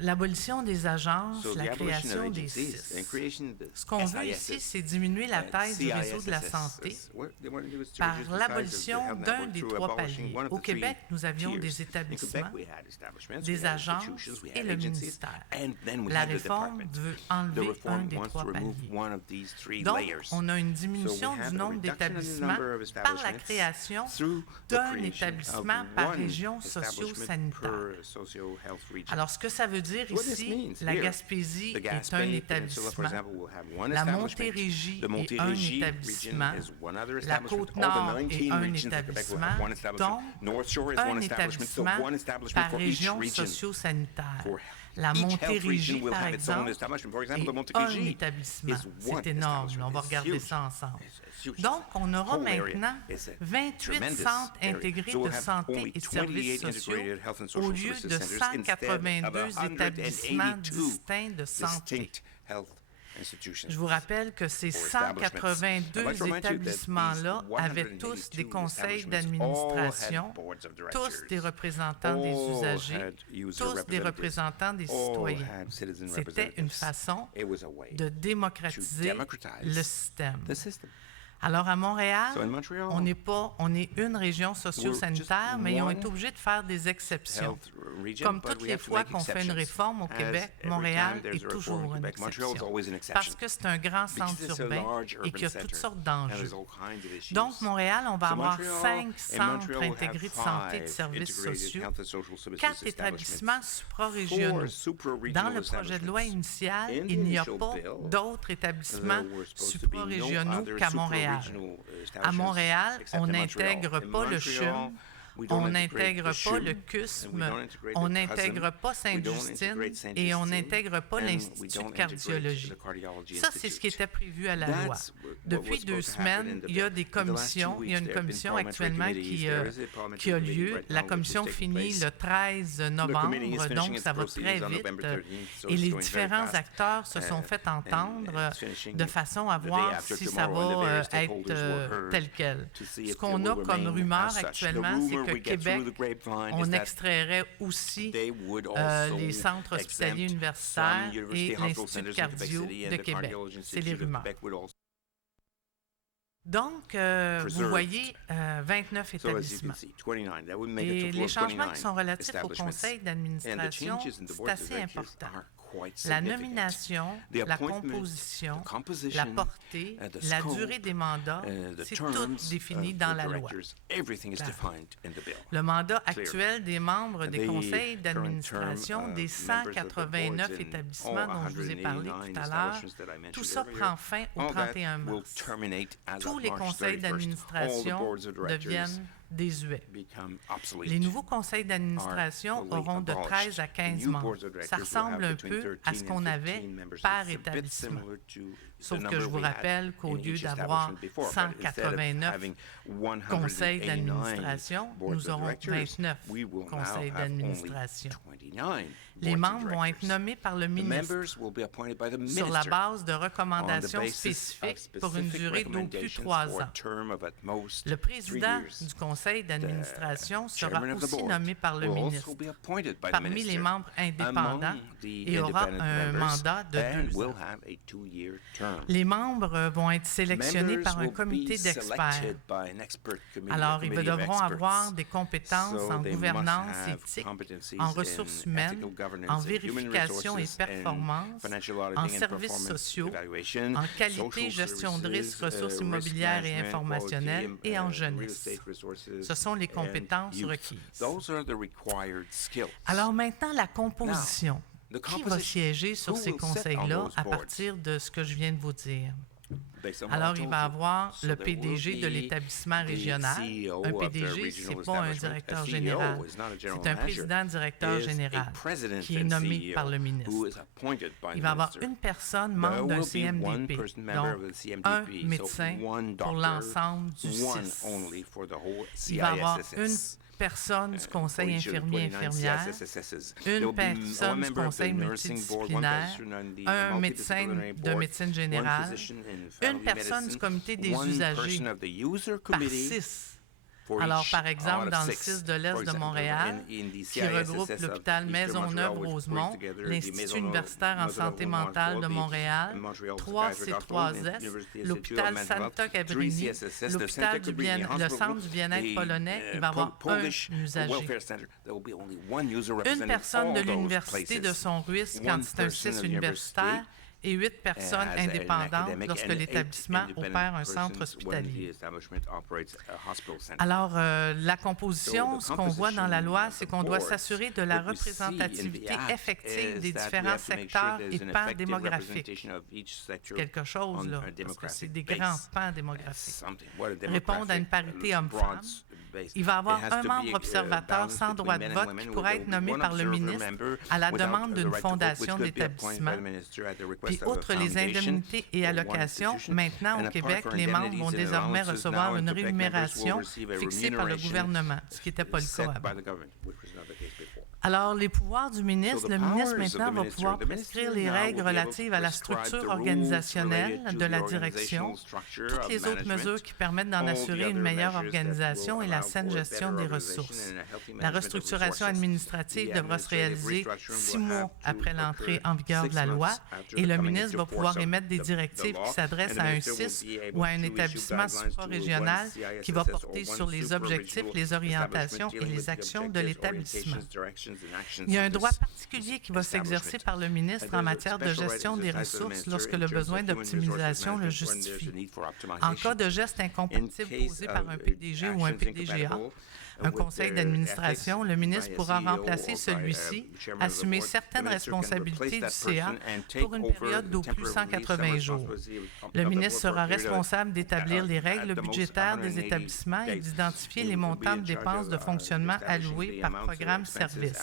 l'abolition des agences, la création des SIS. Ce qu'on veut ici, c'est diminuer la taille du réseau de la santé par l'abolition d'un des trois paliers. Au Québec, nous avions des établissements, des agences et le ministère. La réforme veut enlever un des trois paliers. Donc, on a une diminution du nombre d'établissements par la création d'un établissement par région socio-sanitaire. Alors, ce que ça veut dire ici, la Gaspésie est un établissement, la Montérégie est un établissement, la Côte-Nord est un établissement, donc un établissement par région socio-sanitaire. La Montérégie, par exemple, est un établissement. C'est énorme. On va regarder ça ensemble. Donc, on aura maintenant 28 centres intégrés de santé et de services sociaux au lieu de 182 établissements distincts de santé. Je vous rappelle que ces 182 établissements-là avaient tous des conseils d'administration, tous des représentants des usagers, tous des représentants des citoyens. C'était une façon de démocratiser le système. Alors, à Montréal, on est une région socio-sanitaire, mais ils ont été obligés de faire des exceptions. Comme toutes les fois qu'on fait une réforme au Québec, Montréal est toujours une exception, parce que c'est un grand centre urbain et qu'il y a toutes sortes d'enjeux. Donc, Montréal, on va avoir 5 centres intégrés de santé et de services sociaux, 4 établissements suprarégionaux. Dans le projet de loi initial, il n'y a pas d'autres établissements suprarégionaux qu'à Montréal. À Montréal, on n'intègre pas le CHUM, on n'intègre pas le CUSM, on n'intègre pas Sainte-Justine et on n'intègre pas l'Institut de cardiologie. Ça, c'est ce qui était prévu à la loi. Depuis 2 semaines, il y a des commissions. Il y a une commission actuellement qui a lieu. La commission finit le 13 novembre, donc ça va très vite. Et les différents acteurs se sont fait entendre de façon à voir si ça va être tel quel. Ce qu'on a comme rumeur actuellement, c'est que Québec, on extrairait aussi les centres hospitaliers universitaires et l'Institut de cardio de Québec. C'est les rumeurs. Donc, vous voyez 29 établissements. Et les changements qui sont relatifs au conseil d'administration, c'est assez important. La nomination, la composition, la portée, la durée des mandats, c'est tout défini dans la loi. Le mandat actuel des membres des conseils d'administration des 189 établissements dont je vous ai parlé tout à l'heure, tout ça prend fin au 31 mars. Tous les conseils d'administration deviennent désuets. Les nouveaux conseils d'administration auront de 13 à 15 membres. Ça ressemble un peu à ce qu'on avait par établissement. Sauf que je vous rappelle qu'au lieu d'avoir 189 conseils d'administration, nous aurons 29 conseils d'administration. Les membres vont être nommés par le ministre sur la base de recommandations spécifiques pour une durée d'au plus 3 ans. Le président du conseil d'administration sera aussi nommé par le ministre parmi les membres indépendants et aura un mandat de 2 ans. Les membres vont être sélectionnés par un comité d'experts. Alors, ils devront avoir des compétences en gouvernance éthique, en ressources humaines, en vérification et performance, en services sociaux, en qualité, gestion de risques, ressources immobilières et informationnelles et en jeunesse. Ce sont les compétences requises. Alors maintenant, la composition. Qui va siéger sur ces conseils-là à partir de ce que je viens de vous dire? Alors, il va y avoir le PDG de l'établissement régional. Un PDG, ce n'est pas un directeur général. C'est un président-directeur général qui est nommé par le ministre. Il va y avoir une personne membre d'un CMDP, donc un médecin pour l'ensemble du 6. Il va y avoir une personne du conseil infirmier-infirmière, une personne du conseil multidisciplinaire, un médecin de médecine générale, une personne du comité des usagers par 6. Alors, par exemple, dans le 6 de l'Est de Montréal, qui regroupe l'hôpital Maisonneuve-Rosemont, l'Institut universitaire en santé mentale de Montréal, 3C3S, l'hôpital Santa-Cabrini, l'hôpital le centre du bien-être polonais, il va y avoir un usager. Une personne de l'université de son Ruisse quand c'est un 6 universitaire, et 8 personnes indépendantes lorsque l'établissement opère un centre hospitalier. Alors, la composition, ce qu'on voit dans la loi, c'est qu'on doit s'assurer de la représentativité effective des différents secteurs et pans démographiques. Quelque chose, là, parce que c'est des grands pans démographiques. Répondre à une parité homme-femme. Il va y avoir un membre observateur sans droit de vote qui pourra être nommé par le ministre à la demande d'une fondation d'établissement. Puis, outre les indemnités et allocations, maintenant au Québec, les membres vont désormais recevoir une rémunération fixée par le gouvernement, ce qui n'était pas le cas avant. Alors, les pouvoirs du ministre, le ministre maintenant va pouvoir prescrire les règles relatives à la structure organisationnelle de la direction, toutes les autres mesures qui permettent d'en assurer une meilleure organisation et la saine gestion des ressources. La restructuration administrative devra se réaliser 6 mois après l'entrée en vigueur de la loi et le ministre va pouvoir émettre des directives qui s'adressent à un CIS ou à un établissement suprarégional qui va porter sur les objectifs, les orientations et les actions de l'établissement. Il y a un droit particulier qui va s'exercer par le ministre en matière de gestion des ressources lorsque le besoin d'optimisation le justifie. En cas de geste incompatible posé par un PDG ou un PDGA, un conseil d'administration, le ministre pourra remplacer celui-ci, assumer certaines responsabilités du CA pour une période d'au plus 180 jours. Le ministre sera responsable d'établir les règles budgétaires des établissements et d'identifier les montants de dépenses de fonctionnement alloués par programme service.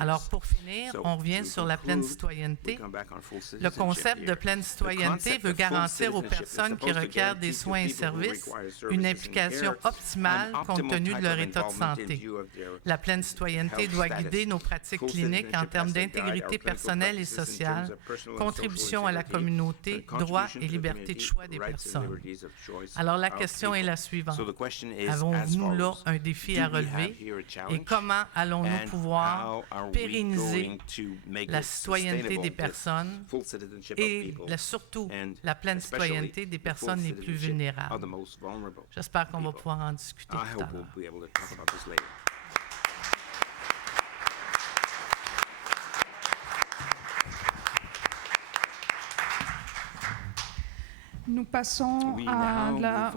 Alors, pour finir, on revient sur la pleine citoyenneté. Le concept de pleine citoyenneté veut garantir aux personnes qui requièrent des soins et services une implication optimale compte tenu de leur état de santé. La pleine citoyenneté doit guider nos pratiques cliniques en termes d'intégrité personnelle et sociale, contribution à la communauté, droits et liberté de choix des personnes. Alors la question est la suivante. Avons-nous là un défi à relever et comment allons-nous pouvoir pérenniser la citoyenneté des personnes et surtout la pleine citoyenneté des personnes les plus vulnérables? J'espère qu'on va pouvoir en discuter tout à l'heure. Nous passons à la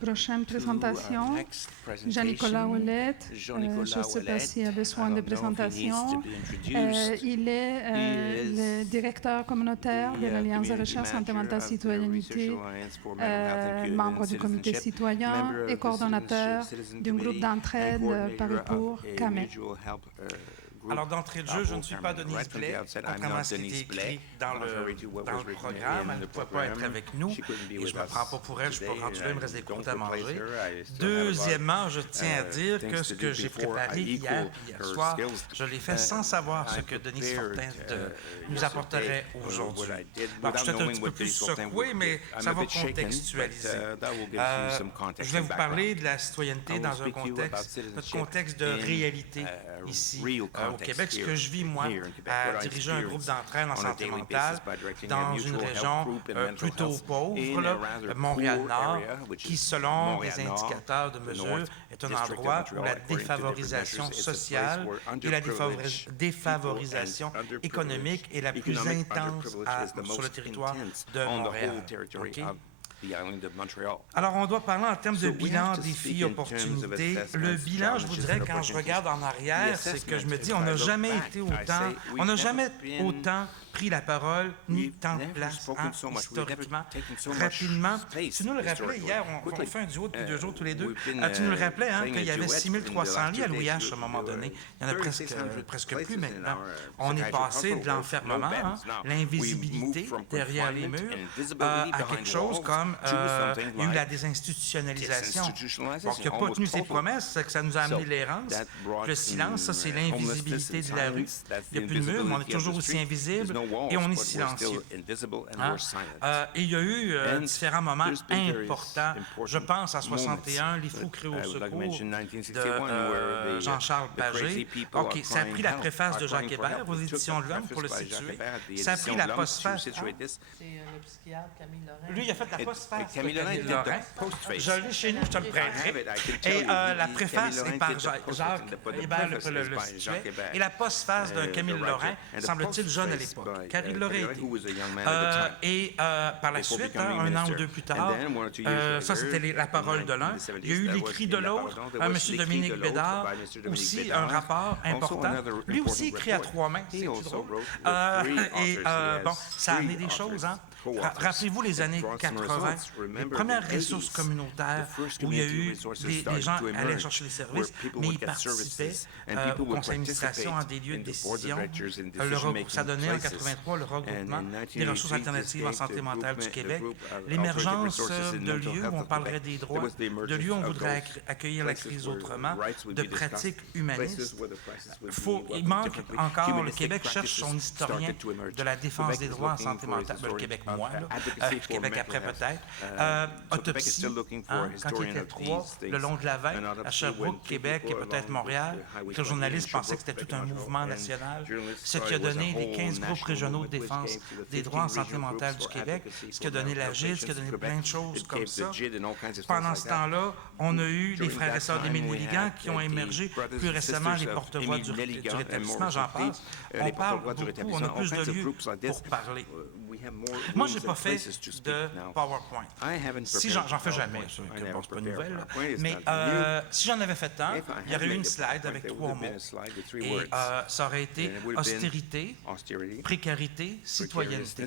prochaine présentation. Jean-Nicolas Ouellette. Je ne sais pas s'il y a besoin de présentation. Il est le directeur communautaire de l'Alliance de recherche santé mentale citoyenneté, membre du comité citoyen et coordonnateur d'un groupe d'entraide Paris pour CAME. Alors, d'entrée de jeu, je ne suis pas Denise Blais, contrairement à ce qui était écrit dans le programme. Elle ne pouvait pas être avec nous et je ne me prends pas pour elle, je ne suis pas rendu là, il me reste des côtes à manger. Deuxièmement, je tiens à dire que ce que j'ai préparé hier soir, je l'ai fait sans savoir ce que Denise Fortin nous apporterait aujourd'hui. Donc, je suis un petit peu plus secoué, mais ça va contextualiser. Je vais vous parler de la citoyenneté dans un contexte, notre contexte de réalité ici au Québec, ce que je vis, moi, à diriger un groupe d'entraide en santé mentale dans une région plutôt pauvre, Montréal-Nord, qui, selon les indicateurs de mesure, est un endroit où la défavorisation sociale et la défavorisation économique est la plus intense sur le territoire de Montréal. Okay? Alors, on doit parler en termes de bilan, défis, opportunités. Le bilan, je vous dirais, quand je regarde en arrière, c'est que je me dis, on n'a jamais été autant, on n'a jamais autant pris la parole, ni tant de place, historiquement, rapidement. Tu nous le rappelais hier, on fait un duo depuis 2 jours tous les deux. Tu nous le rappelais qu'il y avait 6300 lits à l'OIH à un moment donné. Il y en a presque plus maintenant. On est passé de l'enfermement, l'invisibilité derrière les murs, à quelque chose comme il y a eu la désinstitutionnalisation. Donc, il n'a pas tenu ses promesses, c'est que ça nous a amené l'errance. Le silence, ça, c'est l'invisibilité de la rue. Il n'y a plus de mur, mais on est toujours aussi invisible. Et on est silencieux. Et il y a eu différents moments importants. Je pense à 61, les fous créés au secours de Jean-Charles Pagé. OK, ça a pris la préface de Jacques Hébert aux Éditions de l'Homme pour le situer. Ça a pris la postface. C'est le psychiatre Camille Lorrain. Lui, il a fait la postface de Camille Lorrain. Je l'ai chez nous, je te le prêterai. Et la préface est par Jacques Hébert, le situait. Et la postface d'un Camille Lorrain, semble-t-il jeune à l'époque. Car il l'aurait été. Et par la suite, un an ou 2 plus tard, ça c'était la parole de l'un, il y a eu l'écrit de l'autre, M. Dominique Bédard, aussi un rapport important, lui aussi écrit à 3 mains, c'est tout drôle. Et bon, ça a amené des choses, Rappelez-vous les années 80, 80, les premières ressources communautaires où il y a eu des gens allaient chercher les services, mais ils participaient au conseil d'administration en des lieux de décision. Ça donnait en 83 le regroupement des ressources alternatives en santé mentale du Québec, l'émergence de lieux où on parlerait des droits, de lieux où on voudrait accueillir la crise autrement, de pratiques humanistes. Il manque encore, le Québec cherche son historien de la défense des droits en santé mentale, le Québec moi, le Québec après peut-être, autopsie, quand il était 3, le long de la veine, à Sherbrooke, Québec et peut-être Montréal, que le journaliste pensait que c'était tout un mouvement national, ce qui a donné les 15 groupes régionaux de défense des droits en santé mentale du Québec, ce qui a donné la GID, ce qui a donné plein de choses comme ça. Pendant ce temps-là, on a eu les frères et sœurs d'Émile Milligan qui ont émergé, plus récemment les porte-voix du rétablissement, j'en passe. On parle beaucoup, on a plus de lieux pour parler. Moi, je n'ai pas fait de PowerPoint. Si j'en fais jamais, c'est pas une nouvelle, mais si j'en avais fait un, il y aurait eu une slide avec 3 mots. Et ça aurait été austérité, précarité, citoyenneté.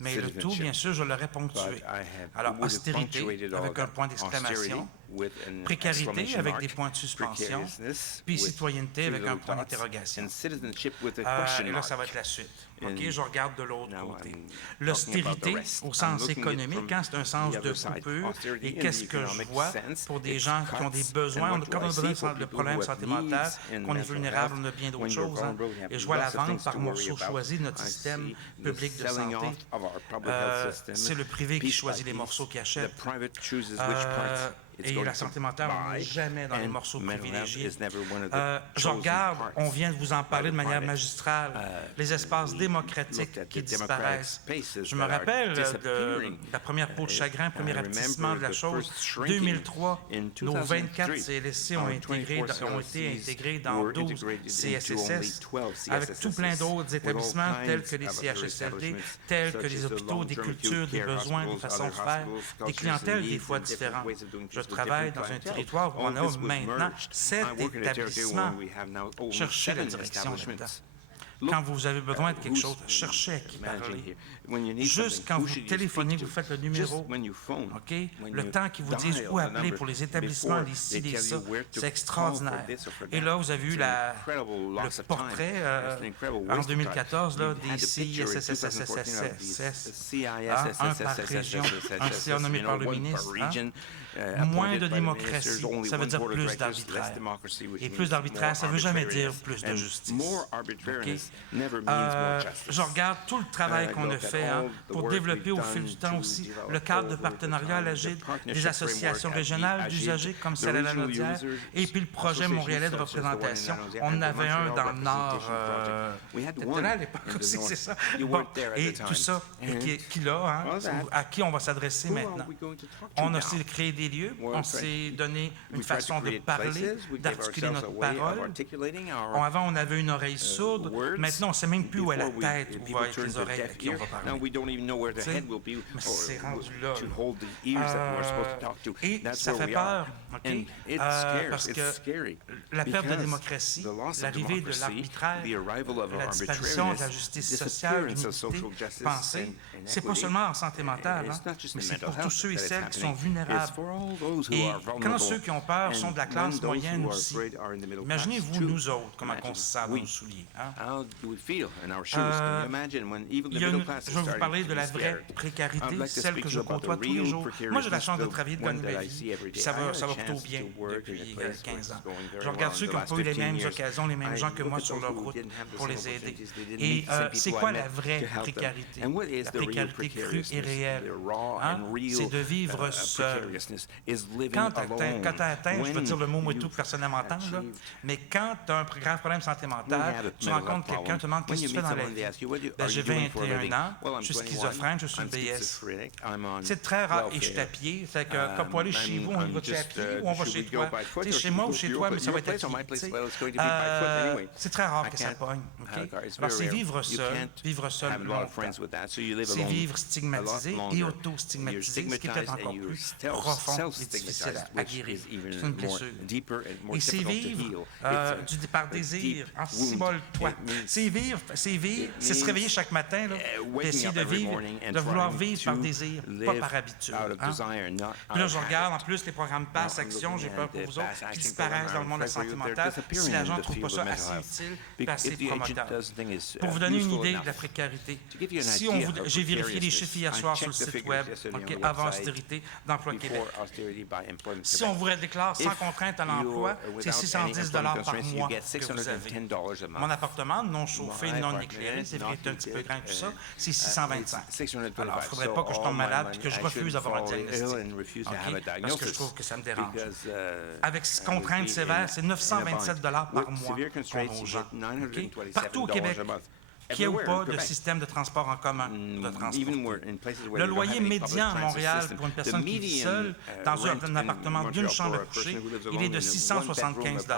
Mais le tout, bien sûr, je l'aurais ponctué. Alors, austérité, avec un point d'exclamation, précarité, avec des points de suspension, puis citoyenneté, avec un point d'interrogation. Et là, ça va être la suite. OK, je regarde de l'autre côté. L'austérité, au sens économique, c'est un sens de coupure. Et qu'est-ce que je vois pour des gens qui ont des besoins? Quand on a besoin de problèmes de santé mentale, qu'on est vulnérable, on a bien d'autres choses. Et je vois la vente par morceaux choisis de notre système public de santé. C'est le privé qui choisit les morceaux qu'il achète. Et la santé mentale, on n'est jamais dans les morceaux privilégiés. Je regarde, on vient de vous en parler de manière magistrale, les espaces démocratiques qui disparaissent. Je me rappelle de la première peau de chagrin, le premier avertissement de la chose. 2003, nos 24 CLSC ont été intégrés dans 12 CSSS, avec tout plein d'autres établissements tels que les CHSLD, tels que les hôpitaux, des cultures, des besoins, des façons de faire, des clientèles des fois différentes. Je travaille dans un territoire où on a maintenant 7 établissements. Cherchez la direction là-dedans. Quand vous avez besoin de quelque chose, cherchez à qui parler. Juste quand vous téléphonez, vous faites le numéro, OK? Le temps qu'ils vous disent où appeler pour les établissements, les ci, les ça, c'est extraordinaire. Et là, vous avez eu le portrait en 2014 là, des CISSSSSS, un par région, un CA nommé par le ministre. Moins de démocratie, ça veut dire plus d'arbitraire. Et plus d'arbitraire, ça ne veut jamais dire plus de justice. Okay? Je regarde tout le travail qu'on a fait pour développer au fil du temps aussi le cadre de partenariat à la GID, des associations régionales d'usagers comme celle à la Naudière, et puis le projet montréalais de représentation. On en avait un dans le Nord. C'était là à l'époque aussi, c'est ça. Bon, et tout ça, à qui on va s'adresser maintenant. On a aussi créé des lieux, on s'est donné une façon de parler, d'articuler notre parole. Avant, on avait une oreille sourde. Maintenant, on ne sait même plus où est la tête, où vont être les oreilles à qui on va parler. Mais c'est rendu là. Et ça fait peur, OK? Parce que la perte de démocratie, l'arrivée de l'arbitraire, la disparition de la justice sociale, de l'unité pensée, c'est pas seulement en santé mentale, mais c'est pour tous ceux et celles qui sont vulnérables. Et quand ceux qui ont peur sont de la classe moyenne aussi, imaginez-vous nous autres, comment on se sent dans nos souliers. Je vais vous parler de la vraie précarité, celle que je côtoie tous les jours. Moi, j'ai la chance de travailler de Nouvelle-Vie, puis ça va plutôt bien depuis 15 ans. Je regarde ceux qui n'ont pas eu les mêmes occasions, les mêmes gens que moi sur leur route pour les aider. Et c'est quoi la vraie précarité? La précarité crue et réelle. C'est de vivre seul. Quand tu as atteint, je veux dire le mot moi tout que personne n'aime entendre, mais quand tu as un grave problème de santé mentale, tu rencontres quelqu'un, te demande qu'est-ce que tu fais dans la vie. J'ai 21 ans, je suis schizophrène, je suis BS. C'est très rare et je suis à pied. C'est que quand pour aller chez vous, on va à pied ou on va chez toi. Chez moi ou chez toi, mais ça va être à pied. C'est très rare que ça pogne. Alors c'est vivre seul longtemps. C'est vivre stigmatisé et auto-stigmatisé, ce qui est peut-être encore plus profond et difficile à guérir. C'est une blessure. Et c'est vivre par désir, en cibole-toi. C'est vivre, c'est se réveiller chaque matin, là, d'essayer de vivre, de vouloir vivre par désir, pas par habitude. Puis là, je regarde, en plus, les programmes PASS, Action, j'ai peur pour vous autres, qui disparaissent dans le monde de la santé mentale si les gens ne trouvent pas ça assez utile et assez promoteur. Pour vous donner une idée de la précarité, si j'ai vérifié les chiffres hier soir sur le site Web, avant austérité d'Emploi Québec. Si on vous déclare sans contrainte à l'emploi, c'est 610 $ par mois que vous avez. Mon appartement, non chauffé, non éclairé, c'est vrai que c'est un petit peu grand que ça, c'est 625. Alors, il ne faudrait pas que je tombe malade et que je refuse d'avoir un diagnostic. Parce que je trouve que ça me dérange. Avec contrainte sévère, c'est 927 $ par mois qu'on va aux gens. Partout au Québec. Qu'il n'y ait ou pas de système de transport en commun. Le loyer médian à Montréal pour une personne qui vit seule dans un appartement d'une chambre à coucher, il est de 675 $.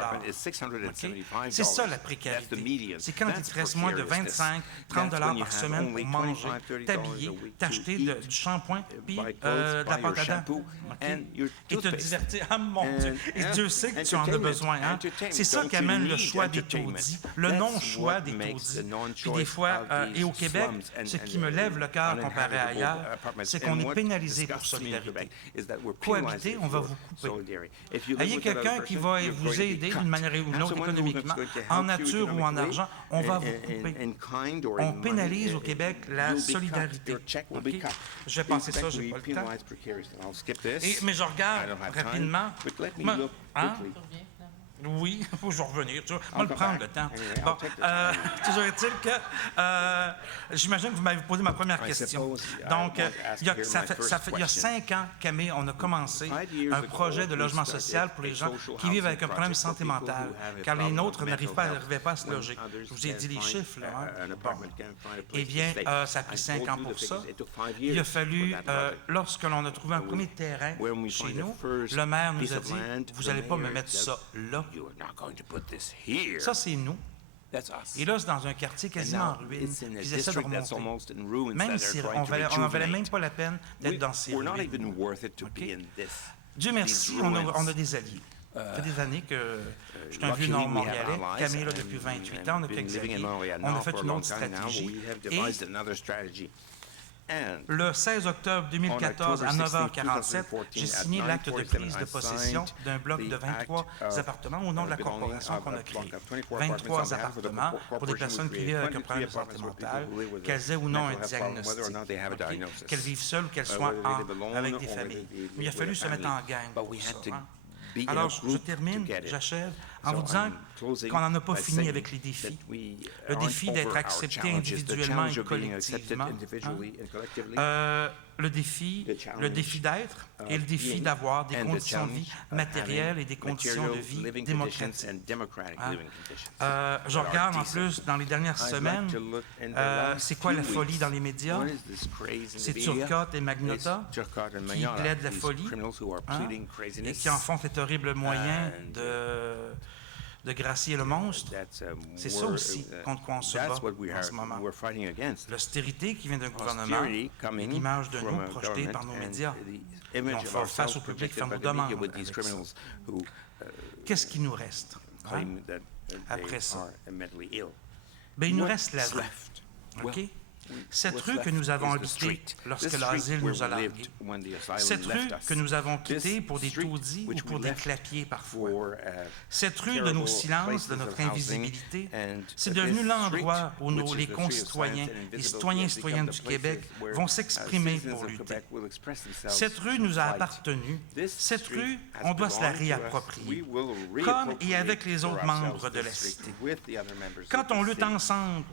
C'est ça la précarité. C'est quand il te reste moins de 25-30 $ par semaine pour manger, t'habiller, t'acheter du shampoing puis de la pâte à dents. Et te divertir. Ah mon Dieu! Et Dieu sait que tu en as besoin. Hein? C'est ça qui amène le choix des taudis, le non-choix des taudis. Puis des fois, et au Québec, ce qui me lève le cœur comparé à ailleurs, c'est qu'on est pénalisé pour solidarité. Cohabiter, on va vous couper. Ayez quelqu'un qui va vous aider d'une manière ou d'une autre économiquement, en nature ou en argent, on va vous couper. On pénalise au Québec la solidarité. Okay? Je vais passer ça, je n'ai pas le temps. Mais je regarde rapidement. Oui, il faut que je revenir. On va le prendre, le temps. Bon, toujours est-il que j'imagine que vous m'avez posé ma première question. Donc, il y a 5 ans, Camille, on a commencé un projet de logement social pour les gens qui vivent avec un problème de santé mentale, car les nôtres n'arrivaient pas à se loger. Je vous ai dit les chiffres, là. Hein? Bon. Eh bien, ça a pris 5 ans pour ça. Il a fallu, lorsque l'on a trouvé un premier terrain chez nous, le maire nous a dit, vous n'allez pas me mettre ça là. Ça, c'est nous. Et là, c'est dans un quartier quasiment en ruine. Ils essaient de remonter. Même si on n'en valait même pas la peine d'être dans ces ruines. Okay? Dieu merci, on a des alliés. Ça fait des années que je suis un vieux Nord-Montréalais. Camille est là depuis 28 ans, on a quelques alliés. On a fait une autre stratégie. Le 16 octobre 2014, à 9h47, j'ai signé l'acte de prise de possession d'un bloc de 23 appartements au nom de la corporation qu'on a créée. 23 appartements pour des personnes qui vivent avec un problème de santé mentale, qu'elles aient ou non un diagnostic, qu'elles vivent seules ou qu'elles soient avec des familles. Mais il a fallu se mettre en gang pour ça. Alors, je termine, j'achève, en vous disant qu'on n'en a pas fini avec les défis. Le défi d'être accepté individuellement et collectivement. Le défi d'être et le défi d'avoir des conditions de vie matérielles et des conditions de vie démocratiques. Je regarde en plus dans les dernières semaines, c'est quoi la folie dans les médias? C'est Turcotte et Magnota qui plaident la folie et qui en font cet horrible moyen de gracier le monstre. C'est ça aussi contre quoi on se bat en ce moment. L'austérité qui vient d'un gouvernement et l'image de nous projetée par nos médias. Et on fait face au public faire nos demandes. Qu'est-ce qui nous reste après ça? Bien, il nous reste la rue. OK? Cette rue que nous avons habitée lorsque l'asile nous a largués. Cette rue que nous avons quittée pour des taudis ou pour des clapiers parfois. Cette rue de nos silences, de notre invisibilité, c'est devenu l'endroit où les concitoyens, les citoyens et citoyennes du Québec vont s'exprimer pour lutter. Cette rue nous a appartenu. Cette rue, on doit se la réapproprier, comme et avec les autres membres de la cité. Quand on lutte ensemble,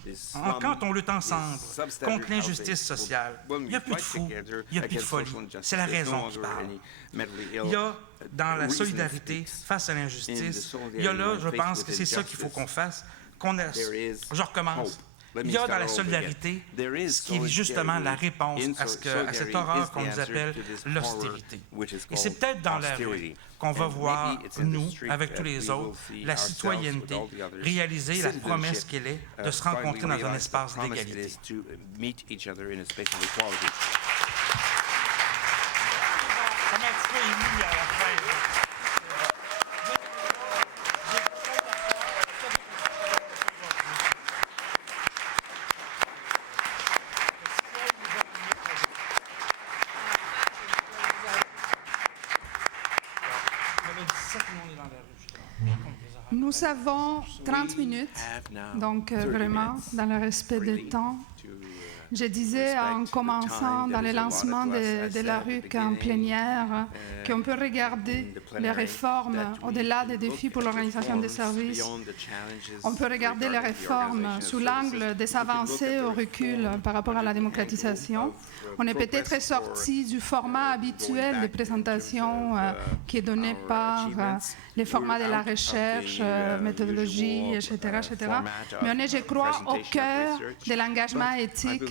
contre l'injustice sociale. Il n'y a plus de fous, il n'y a plus de folie. C'est la raison qui parle. Il y a dans la solidarité face à l'injustice, il y a là, je pense que c'est ça qu'il faut qu'on fasse. Je recommence. Il y a dans la solidarité ce qui est justement la réponse à cette horreur qu'on nous appelle l'austérité. Et c'est peut-être dans la rue qu'on va voir, nous, avec tous les autres, la citoyenneté, réaliser la promesse qu'elle est de se rencontrer dans un espace d'égalité. Nous avons 30 minutes, donc vraiment dans le respect du temps. Je disais en commençant dans le lancement de la RUC en plénière qu'on peut regarder les réformes au-delà des défis pour l'organisation des services. On peut regarder les réformes sous l'angle des avancées au recul par rapport à la démocratisation. On est peut-être sorti du format habituel de présentation qui est donné par les formats de la recherche, méthodologie, etc., Mais on est, je crois, au cœur de l'engagement éthique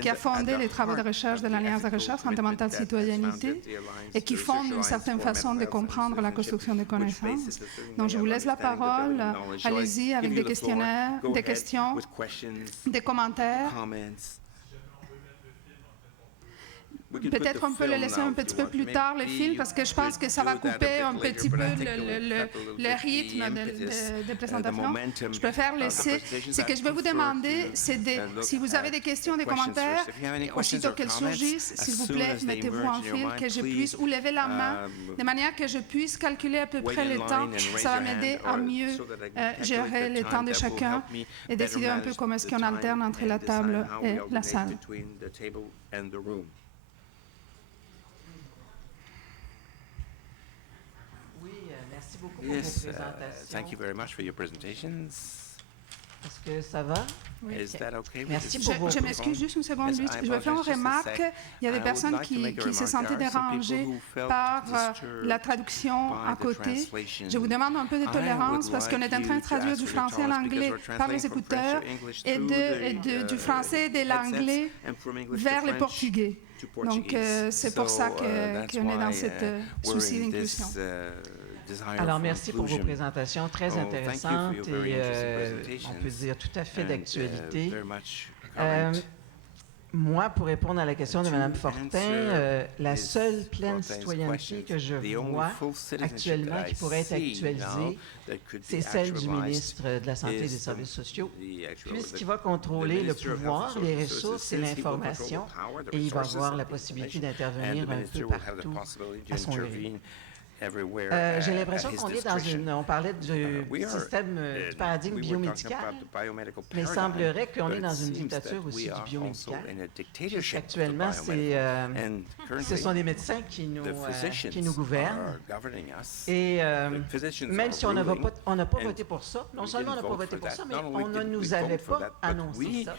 qui a fondé les travaux de recherche de l'Alliance de recherche santé mentale citoyenneté et qui fonde une certaine façon de comprendre la construction des connaissances. Donc, je vous laisse la parole. Allez-y avec des questionnaires, des questions, des commentaires. Peut-être on peut le laisser un petit peu plus tard, le film, parce que je pense que ça va couper un petit peu le rythme de présentation. Je préfère laisser. Ce que je vais vous demander, c'est si vous avez des questions, des commentaires, aussitôt qu'elles surgissent, s'il vous plaît, mettez-vous en fil, que je puisse, ou levez la main, de manière que je puisse calculer à peu près le temps. Ça va m'aider à mieux gérer le temps de chacun et décider un peu comment est-ce qu'on alterne entre la table et la salle. Merci beaucoup pour vos présentations. Thank you very much for your presentations. Est-ce que ça va? Oui. Merci pour vos Je m'excuse juste une seconde. Je vais faire une remarque. Il y a des personnes qui se sentaient dérangées par la traduction à côté. Je vous demande un peu de tolérance parce qu'on est en train de traduire du français à l'anglais par les écouteurs et du français et de l'anglais vers le portugais. Donc, c'est pour ça qu'on est dans cette souci d'inclusion. Alors, merci pour vos présentations très intéressantes et, on peut dire, tout à fait d'actualité. Moi, pour répondre à la question de Mme Fortin, la seule pleine citoyenneté que je vois actuellement qui pourrait être actualisée, c'est celle du ministre de la Santé et des Services sociaux, puisqu'il va contrôler le pouvoir, les ressources et l'information, et il va avoir la possibilité d'intervenir un peu partout à son gré. J'ai l'impression qu'on est dans on parlait du système, du paradigme biomédical, mais il semblerait qu'on est dans une dictature aussi du biomédical. Actuellement, ce sont les médecins qui nous gouvernent. Et même si on n'a pas voté pour ça, non seulement on n'a pas voté pour ça, mais on ne nous avait pas annoncé ça.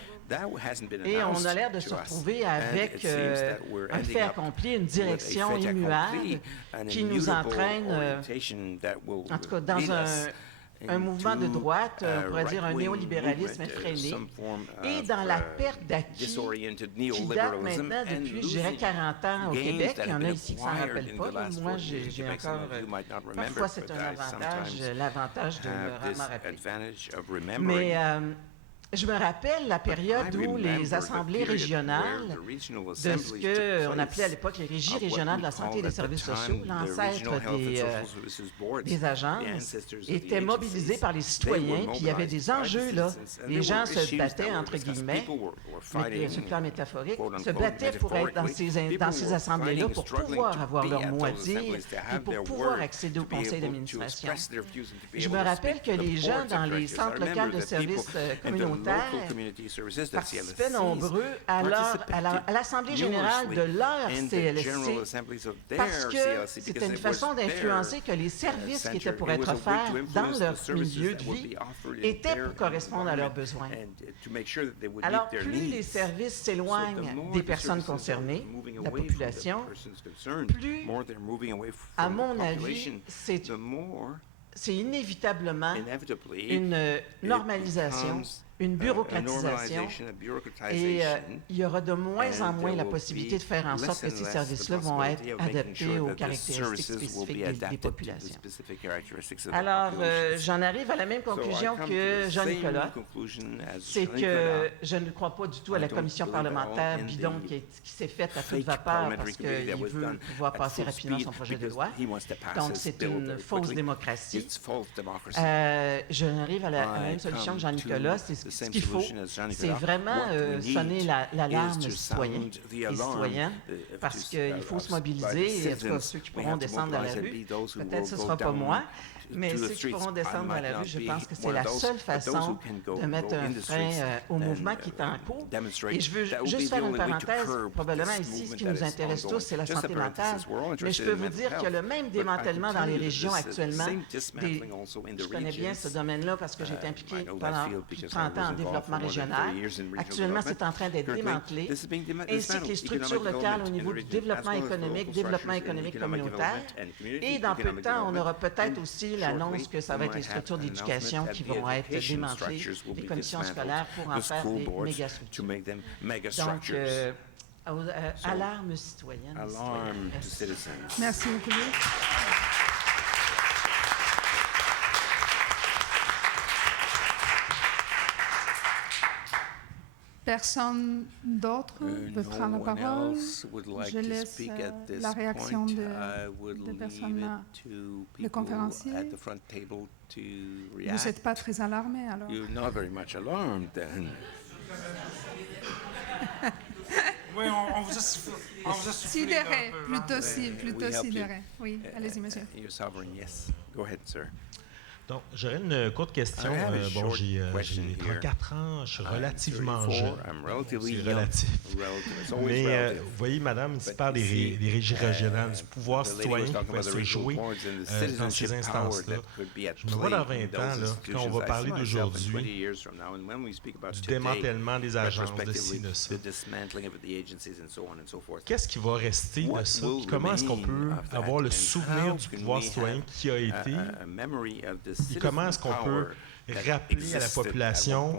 Et on a l'air de se retrouver avec un fait accompli, une direction immuable qui nous entraîne, en tout cas dans un mouvement de droite, on pourrait dire un néolibéralisme effréné, et dans la perte d'acquis qui date maintenant depuis, je dirais, 40 ans au Québec. Il y en a ici qui ne s'en rappellent pas. Moi, j'ai encore... Parfois, c'est un avantage, l'avantage de m'en rappeler. Mais... je me rappelle la période où les assemblées régionales, de ce qu'on appelait à l'époque les régies régionales de la santé et des services sociaux, l'ancêtre des agences, étaient mobilisées par les citoyens, puis il y avait des enjeux, là. Les gens se battaient, entre guillemets, mais sur le plan métaphorique, se battaient pour être dans ces assemblées-là, pour pouvoir avoir leur mot à dire, et pour pouvoir accéder au conseil d'administration. Je me rappelle que les gens dans les centres locaux de services communautaires participaient nombreux à l'Assemblée générale de leur CLSC parce que c'était une façon d'influencer que les services qui étaient pour être offerts dans leur milieu de vie étaient pour correspondre à leurs besoins. Alors, plus les services s'éloignent des personnes concernées, de la population, plus, à mon avis, c'est inévitablement une normalisation, une bureaucratisation, et il y aura de moins en moins la possibilité de faire en sorte que ces services-là vont être adaptés aux caractéristiques spécifiques des populations. Alors, j'en arrive à la même conclusion que Jean-Nicolas, c'est que je ne crois pas du tout à la commission parlementaire bidon qui s'est faite à toute vapeur parce qu'il veut pouvoir passer rapidement son projet de loi. Donc, c'est une fausse démocratie. J'en arrive à la même solution que Jean-Nicolas, ce qu'il faut, c'est vraiment sonner l'alarme citoyenne et citoyenne, parce qu'il faut se mobiliser, et en tout cas, ceux qui pourront descendre dans la rue, peut-être ce ne sera pas moi, Mais ceux qui pourront descendre dans la rue, je pense que c'est la seule façon de mettre un frein au mouvement qui est en cours. Et je veux juste faire une parenthèse. Probablement ici, ce qui nous intéresse tous, c'est la santé mentale. Mais je peux vous dire qu'il y a le même démantèlement dans les régions actuellement. Je connais bien ce domaine-là parce que j'ai été impliqué pendant plus de 30 ans en développement régional. Actuellement, c'est en train d'être démantelé, ainsi que les structures locales au niveau du développement économique communautaire. Et dans peu de temps, on aura peut-être aussi l'annonce que ça va être les structures d'éducation qui vont être démantelées, les commissions scolaires pour en faire des mégastructures. Donc, alarme citoyenne. Merci beaucoup. Personne d'autre veut prendre la parole. Je laisse la réaction des personnes, des conférenciers. Vous n'êtes pas très alarmés, alors? You're not very much alarmed, then. Oui, on vous a soufflé Sidéré, plutôt sidéré. Oui, allez-y, monsieur. You're sovereign, yes. Go ahead, sir. Donc, j'aurais une courte question. Bon, j'ai 34 ans, je suis relativement jeune. C'est relatif. Mais vous voyez, madame, ici parle des régies régionales, du pouvoir citoyen qui va se jouer dans ces instances-là. Je me vois dans 20 ans, là, quand on va parler d'aujourd'hui, du démantèlement des agences, de ci, de ça. Qu'est-ce qui va rester de ça? Comment est-ce qu'on peut avoir le souvenir du pouvoir citoyen qui a été? Et comment est-ce qu'on peut rappeler à la population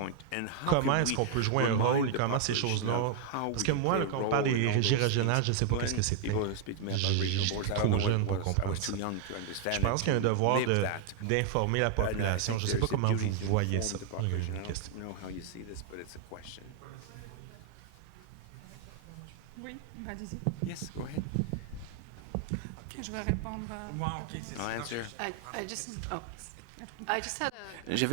comment est-ce qu'on peut jouer un rôle et comment ces choses-là... Parce que moi, là, quand on parle des régies régionales, je ne sais pas qu'est-ce que c'était. Je suis trop jeune pour comprendre ça. Je pense qu'il y a un devoir d'informer la population. Je ne sais pas comment vous voyez ça. Une question. Oui, allez-y. Yes, go ahead. Je vais répondre. J'ai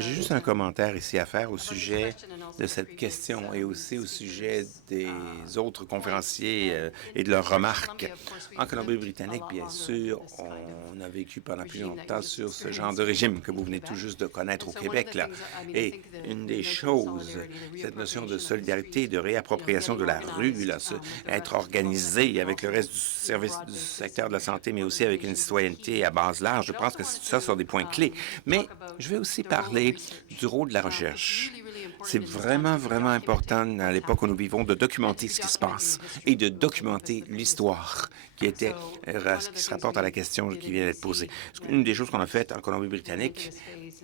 juste un commentaire ici à faire au sujet de cette question et aussi au sujet des autres conférenciers et de leurs remarques. En Colombie-Britannique, bien sûr, on a vécu pendant plus longtemps sur ce genre de régime que vous venez tout juste de connaître au Québec, là. Et une des choses, cette notion de solidarité, de réappropriation de la rue, là, être organisé avec le reste du service du secteur de la santé, mais aussi avec une citoyenneté à base large, je pense que ça sont des points clés. Mais je vais aussi parler du rôle de la recherche. C'est vraiment, vraiment important à l'époque où nous vivons de documenter ce qui se passe et de documenter l'histoire qui se rapporte à la question qui vient d'être posée. Une des choses qu'on a faites en Colombie-Britannique,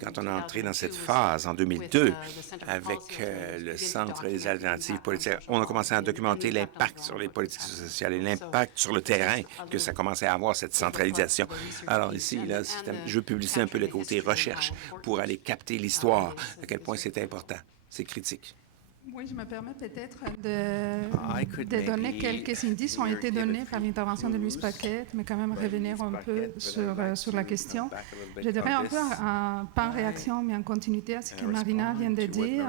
quand on est entré dans cette phase en 2002 avec le Centre des alternatives politiques, on a commencé à documenter l'impact sur les politiques sociales et l'impact sur le terrain que ça commençait à avoir, cette centralisation. Alors ici, là, je veux publier un peu le côté recherche pour aller capter l'histoire, à quel point c'est important. C'est critique. Oui, je me permets peut-être de donner quelques indices qui ont été donnés par l'intervention de Louise Paquette, mais quand même revenir un peu sur la question. Je dirais un peu, pas en réaction, mais en continuité à ce que Marina vient de dire.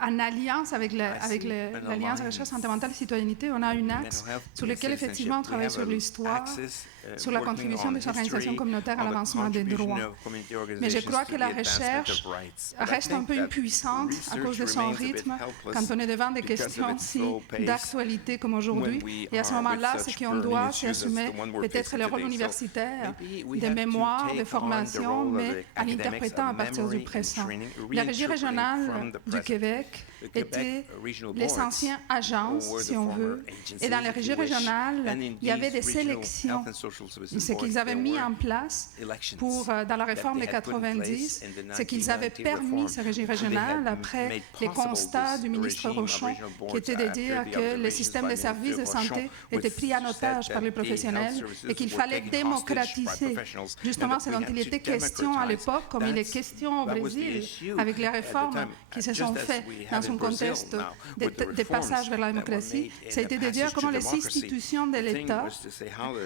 En alliance avec l'Alliance de recherche santé mentale et citoyenneté, on a un axe sur lequel, effectivement, on travaille sur l'histoire, sur la contribution des organisations communautaires à l'avancement des droits. Mais je crois que la recherche reste un peu impuissante à cause de son rythme quand on est devant des questions si d'actualité comme aujourd'hui. Et à ce moment-là, ce qu'on doit, c'est assumer peut-être le rôle universitaire, des mémoires, des formations, mais en l'interprétant à partir du présent. La régie régionale du Québec étaient les anciennes agences, si on veut. Et dans les régies régionales, il y avait des sélections. Ce qu'ils avaient mis en place dans la réforme des 90, c'est qu'ils avaient permis ces régies régionales, après les constats du ministre Rochon, qui était de dire que le système de services de santé était pris en otage par les professionnels et qu'il fallait démocratiser. Justement, ce dont il était question à l'époque, comme il est question au Brésil, avec les réformes qui se sont faites dans un contexte de passage vers la démocratie, c'était de dire comment les institutions de l'État,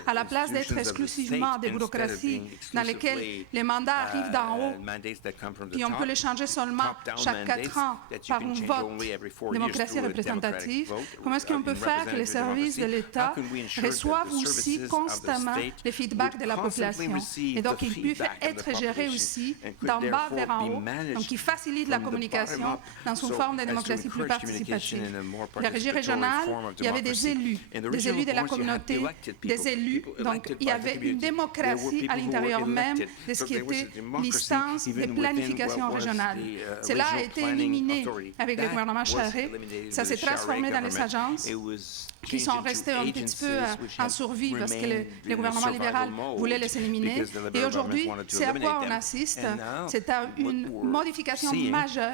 à la place d'être exclusivement des bureaucraties dans lesquelles les mandats arrivent d'en haut, puis on peut les changer seulement chaque 4 ans par un vote démocratie représentative, comment est-ce qu'on peut faire que les services de l'État reçoivent aussi constamment les feedbacks de la population et donc ils peuvent être gérés aussi d'en bas vers en haut, donc qui facilitent la communication dans une forme de démocratie plus participative. Les régies régionales, il y avait des élus de la communauté, des élus, donc il y avait une démocratie à l'intérieur même de ce qui était l'instance de planification régionale. Cela a été éliminé avec le gouvernement Charest. Ça s'est transformé dans les agences qui sont restées un petit peu en survie parce que le gouvernement libéral voulait les éliminer. Et aujourd'hui, c'est à quoi on assiste. C'est à une modification majeure,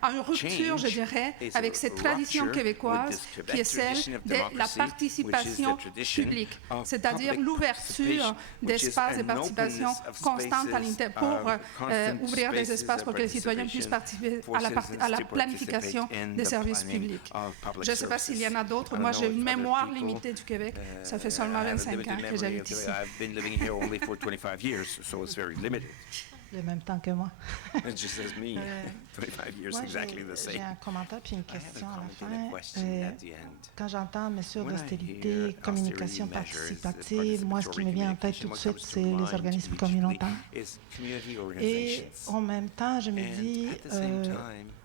à une rupture, je dirais, avec cette tradition québécoise qui est celle de la participation publique, c'est-à-dire l'ouverture d'espaces de participation constante pour ouvrir des espaces pour que les citoyens puissent participer à la planification des services publics. Je ne sais pas s'il y en a d'autres. Moi, j'ai une mémoire limitée du Québec. Ça fait seulement 25 ans que j'habite ici. Le même temps que moi. Just as me, 25 years, exactly the same. J'ai un commentaire puis une question à la fin. Quand j'entends mesures d'austérité, communication participative, moi, ce qui me vient en tête tout de suite, c'est les organismes communautaires. Et en même temps, je me dis,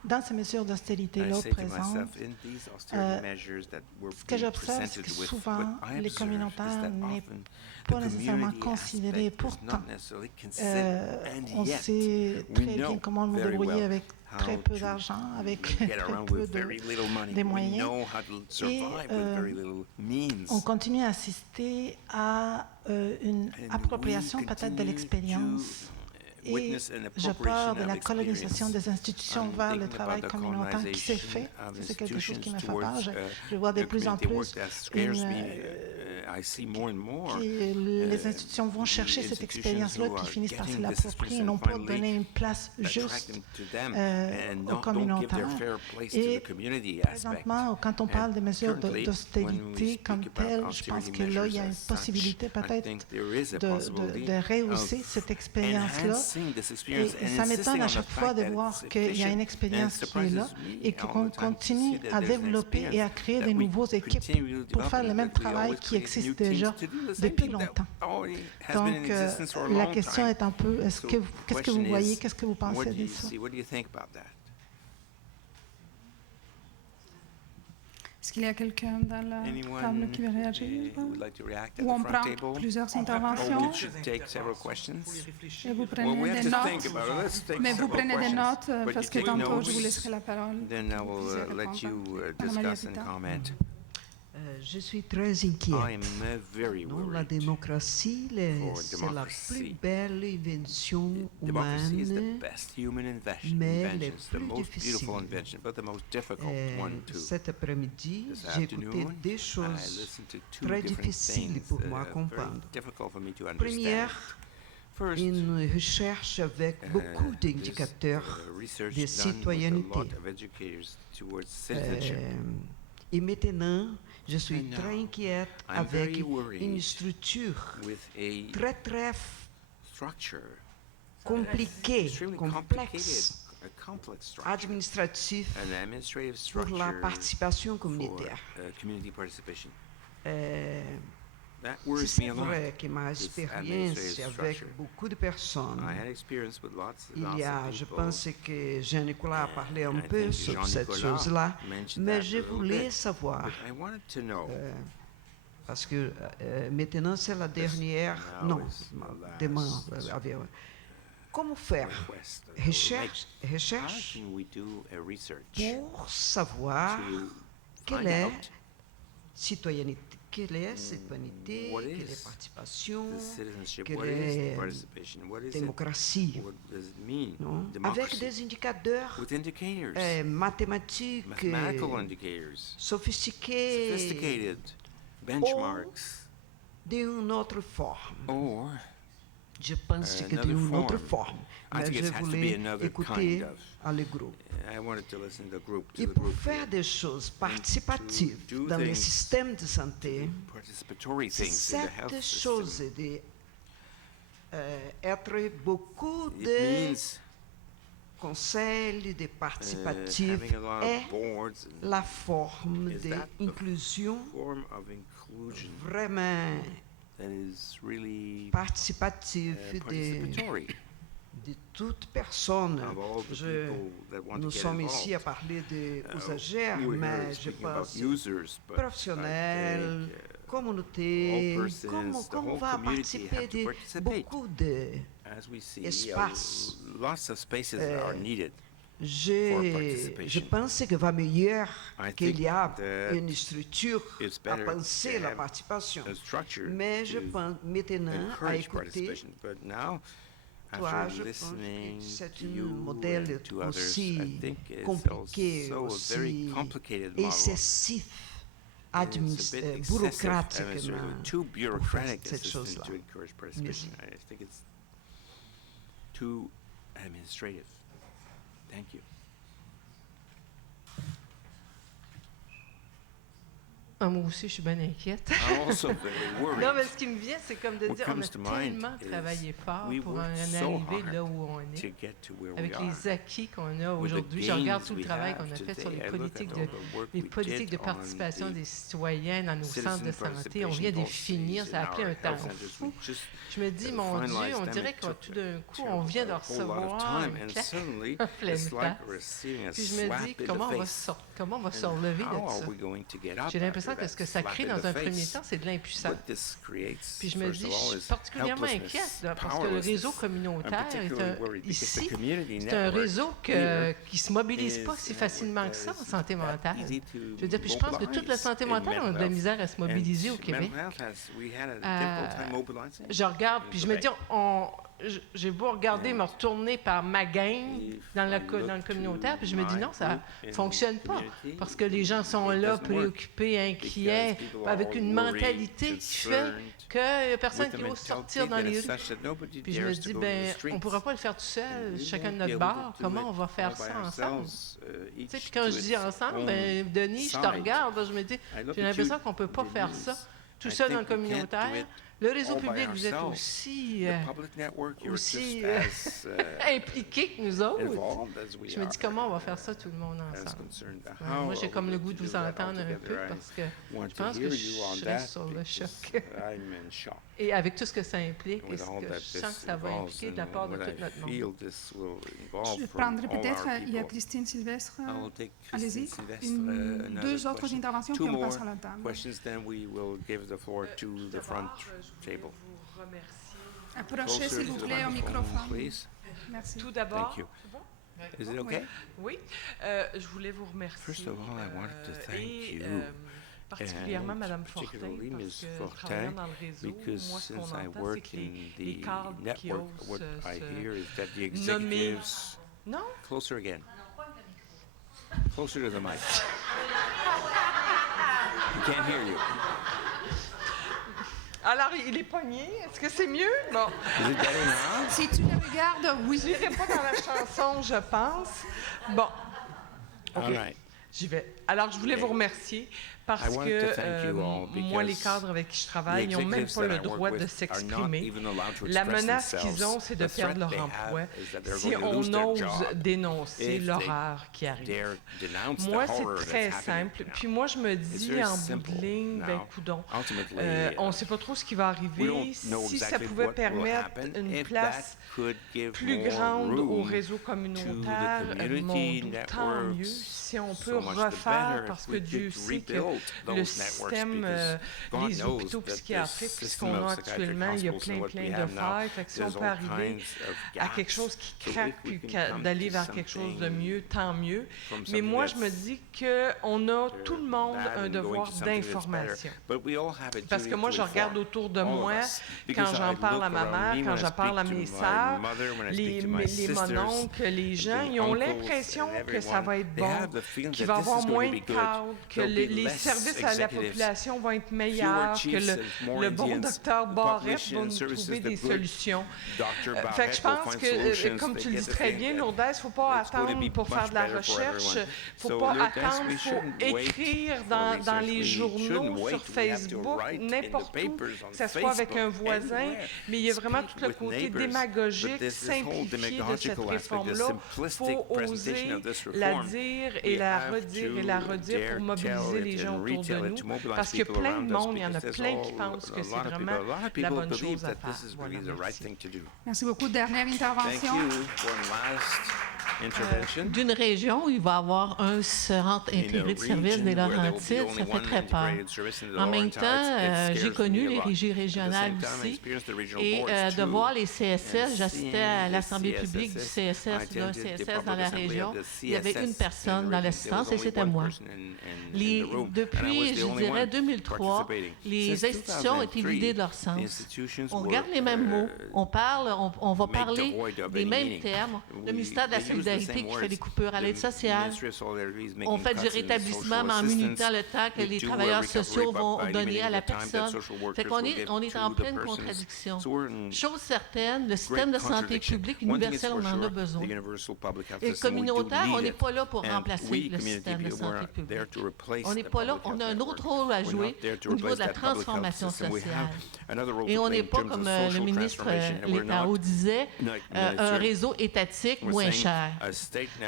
dans ces mesures d'austérité-là présentes, ce que j'observe, c'est que souvent, les communautaires n'est pas nécessairement considérés. Pourtant, on sait très bien comment nous débrouiller avec très peu d'argent, avec très peu des moyens. Et on continue à assister à une appropriation peut-être de l'expérience. Et je parle de la colonisation des institutions vers le travail communautaire qui s'est fait. C'est quelque chose qui me fait peur. Je vois de plus en plus les institutions vont chercher cette expérience-là puis finissent par se l'approprier et non pas donner une place juste aux communautaires. Et présentement, quand on parle des mesures d'austérité comme telles, je pense que là, il y a une possibilité peut-être de rehausser cette expérience-là. Et ça m'étonne à chaque fois de voir qu'il y a une expérience qui est là et qu'on continue à développer et à créer de nouveaux équipes pour faire le même travail qui existe déjà depuis longtemps. Donc, la question est un peu, qu'est-ce que vous voyez, qu'est-ce que vous pensez de ça? Est-ce qu'il y a quelqu'un dans la table qui veut réagir? Ou on prend plusieurs interventions et vous prenez des notes. Mais vous prenez des notes parce que tantôt je vous laisserai la parole. Je suis très inquiète. Non, la démocratie, c'est la plus belle invention humaine, mais la plus difficile. Cet après-midi, j'ai écouté des choses très difficiles pour moi à comprendre. Première, une recherche avec beaucoup d'indicateurs de citoyenneté. Et maintenant, je suis très inquiète avec une structure très, très compliquée, complexe, administrative pour la participation communautaire. C'est vrai que ma expérience avec beaucoup de personnes, il y a, je pense que Jean-Nicolas a parlé un peu sur cette chose-là, mais je voulais savoir, parce que maintenant c'est la dernière, non, demain, comment faire recherche pour savoir quelle est citoyenneté. Quelle est citoyenneté, quelle est participation, quelle est démocratie, non? Avec des indicateurs mathématiques sophistiqués ou d'une autre forme. Je pense que d'une autre forme, mais je voulais écouter le groupe. Et pour faire des choses participatives dans le système de santé, cette chose d'être beaucoup de conseils, de participatifs est la forme d'inclusion vraiment participative de toute personne. Nous sommes ici à parler des usagers, mais je pense professionnels, communauté, comme on va participer de beaucoup d'espaces. Je pense que va mieux qu'il y a une structure à penser la participation. Mais je pense maintenant à écouter. Toi, je pense que c'est un modèle aussi compliqué, aussi excessif, bureaucratiquement, pour faire cette chose-là. Merci. Too administrative. Thank you. Moi aussi, je suis bien inquiète. Non, mais ce qui me vient, c'est comme de dire, on a tellement travaillé fort pour en arriver là où on est, avec les acquis qu'on a aujourd'hui. Je regarde tout le travail qu'on a fait sur les politiques de participation des citoyens dans nos centres de santé. On vient de finir, ça a pris un temps fou. Je me dis, mon Dieu, on dirait que tout d'un coup, on vient de recevoir une claque en pleine face. Puis je me dis, comment on va se relever de ça? J'ai l'impression que ce que ça crée dans un premier temps, c'est de l'impuissance. Puis je me dis, je suis particulièrement inquiète là, parce que le réseau communautaire ici, c'est un réseau qui ne se mobilise pas si facilement que ça en santé mentale. Je veux dire, puis je pense que toute la santé mentale a de la misère à se mobiliser au Québec. Je regarde, puis je me dis, j'ai beau regarder, me retourner par ma gang dans le communautaire, puis je me dis non, ça ne fonctionne pas, parce que les gens sont là, préoccupés, inquiets, avec une mentalité qui fait qu'il n'y a personne qui ose sortir dans les rues. Puis je me dis, on ne pourra pas le faire tout seul, chacun de notre bord. Comment on va faire ça ensemble? Tu sais, puis quand je dis ensemble, Denis, je te regarde, je me dis, j'ai l'impression qu'on ne peut pas faire ça tout seul dans le communautaire. Le réseau public, vous êtes aussi impliqués que nous autres. Je me dis, comment on va faire ça tout le monde ensemble? Moi, j'ai comme le goût de vous entendre un peu parce que je pense que je serais sur le choc. Et avec tout ce que ça implique, et ce que je sens que ça va impliquer de la part de tout notre monde. Je prendrai peut-être, il y a Christine Sylvestre, allez-y, deux autres interventions, puis on passe à la table. Approchez, s'il vous plaît, au microphone. Merci. Tout d'abord, Is it okay? Oui, je voulais vous remercier. Particulièrement Mme Fortin, parce que travaillant dans le réseau, moi, ce qu'on entend, c'est que les cadres qui osent se nommer... Non? Closer again. Closer to the mic. We can't hear you. Alors, il est pogné. Est-ce que c'est mieux? Bon. Si tu le regardes, oui. Je n'irai pas dans la chanson, je pense. Bon. OK. J'y vais. Alors, je voulais vous remercier parce que moi, les cadres avec qui je travaille, ils n'ont même pas le droit de s'exprimer. La menace qu'ils ont, c'est de perdre leur emploi si on ose dénoncer l'horreur qui arrive. Moi, c'est très simple. Puis moi, je me dis en bout de ligne, coudonc, on ne sait pas trop ce qui va arriver. Si ça pouvait permettre une place plus grande au réseau communautaire, tant mieux. Si on peut refaire, parce que Dieu sait que le système, les hôpitaux psychiatriques, puisqu'on a actuellement, il y a plein de failles. Fait que si on peut arriver à quelque chose qui craque, puis d'aller vers quelque chose de mieux, tant mieux. Mais moi, je me dis qu'on a tout le monde un devoir d'information. Parce que moi, je regarde autour de moi, quand j'en parle à ma mère, quand j'en parle à mes sœurs, les mononcles, les gens, ils ont l'impression que ça va être bon, qu'il va y avoir moins de cadres, que les services à la population vont être meilleurs, que le bon docteur Barrette va nous trouver des solutions. Fait que je pense que, comme tu le dis très bien, Lourdes, il ne faut pas attendre pour faire de la recherche, il ne faut pas attendre, il faut écrire dans les journaux, sur Facebook, n'importe où, que ce soit avec un voisin, mais il y a vraiment tout le côté démagogique, simplifié de cette réforme-là. Il faut oser la dire et la redire pour mobiliser les gens autour de nous, parce qu'il y a plein de monde, il y en a plein qui pensent que c'est vraiment la bonne chose à faire. Voilà, merci beaucoup. Dernière intervention. D'une région où il va y avoir un centre intégré de services des Laurentides, ça fait très peur. En même temps, j'ai connu les régies régionales aussi, et de voir les CSS, j'assistais à l'Assemblée publique du CSS, d'un CSS dans la région, il y avait une personne dans l'assistance et c'était moi. Depuis, je dirais, 2003, les institutions ont été vidées de leur sens. On regarde les mêmes mots, on va parler des mêmes termes. Le ministère de la Solidarité qui fait des coupures à l'aide sociale. On fait du rétablissement, mais en limitant le temps que les travailleurs sociaux vont donner à la personne. Fait qu'on est en pleine contradiction. Chose certaine, le système de santé publique universel, on en a besoin. Et communautaire, on n'est pas là pour remplacer le système de santé publique. On n'est pas là, on a un autre rôle à jouer au niveau de la transformation sociale. Et on n'est pas, comme le ministre Létao disait, un réseau étatique moins cher.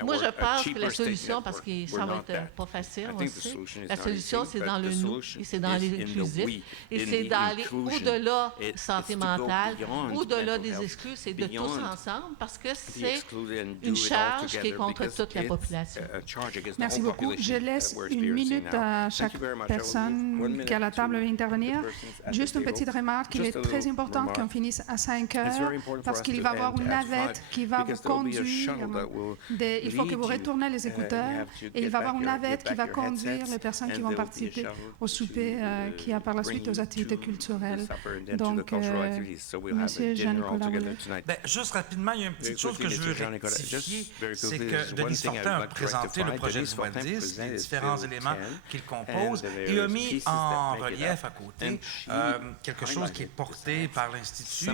Moi, je pense que la solution, parce que ça va être pas facile, on sait, la solution, c'est dans le nous, et c'est dans l'inclusif, et c'est d'aller au-delà santé mentale, au-delà des exclus, c'est de tous ensemble, parce que c'est une charge qui est contre toute la population. Merci beaucoup. Je laisse une minute à chaque personne qui à la table veut intervenir. Juste une petite remarque, il est très important qu'on finisse à 5 heures, parce qu'il va y avoir une navette qui va vous conduire. Il faut que vous retournez les écouteurs et il va y avoir une navette qui va conduire les personnes qui vont participer au souper qui a par la suite aux activités culturelles. Donc, Monsieur Jean-Nicolas Ouellet. Juste rapidement, il y a une petite chose que je veux rectifier, c'est que Denis Fortin a présenté le projet de loi 10, les différents éléments qu'il compose, et a mis en relief à côté quelque chose qui est porté par l'Institut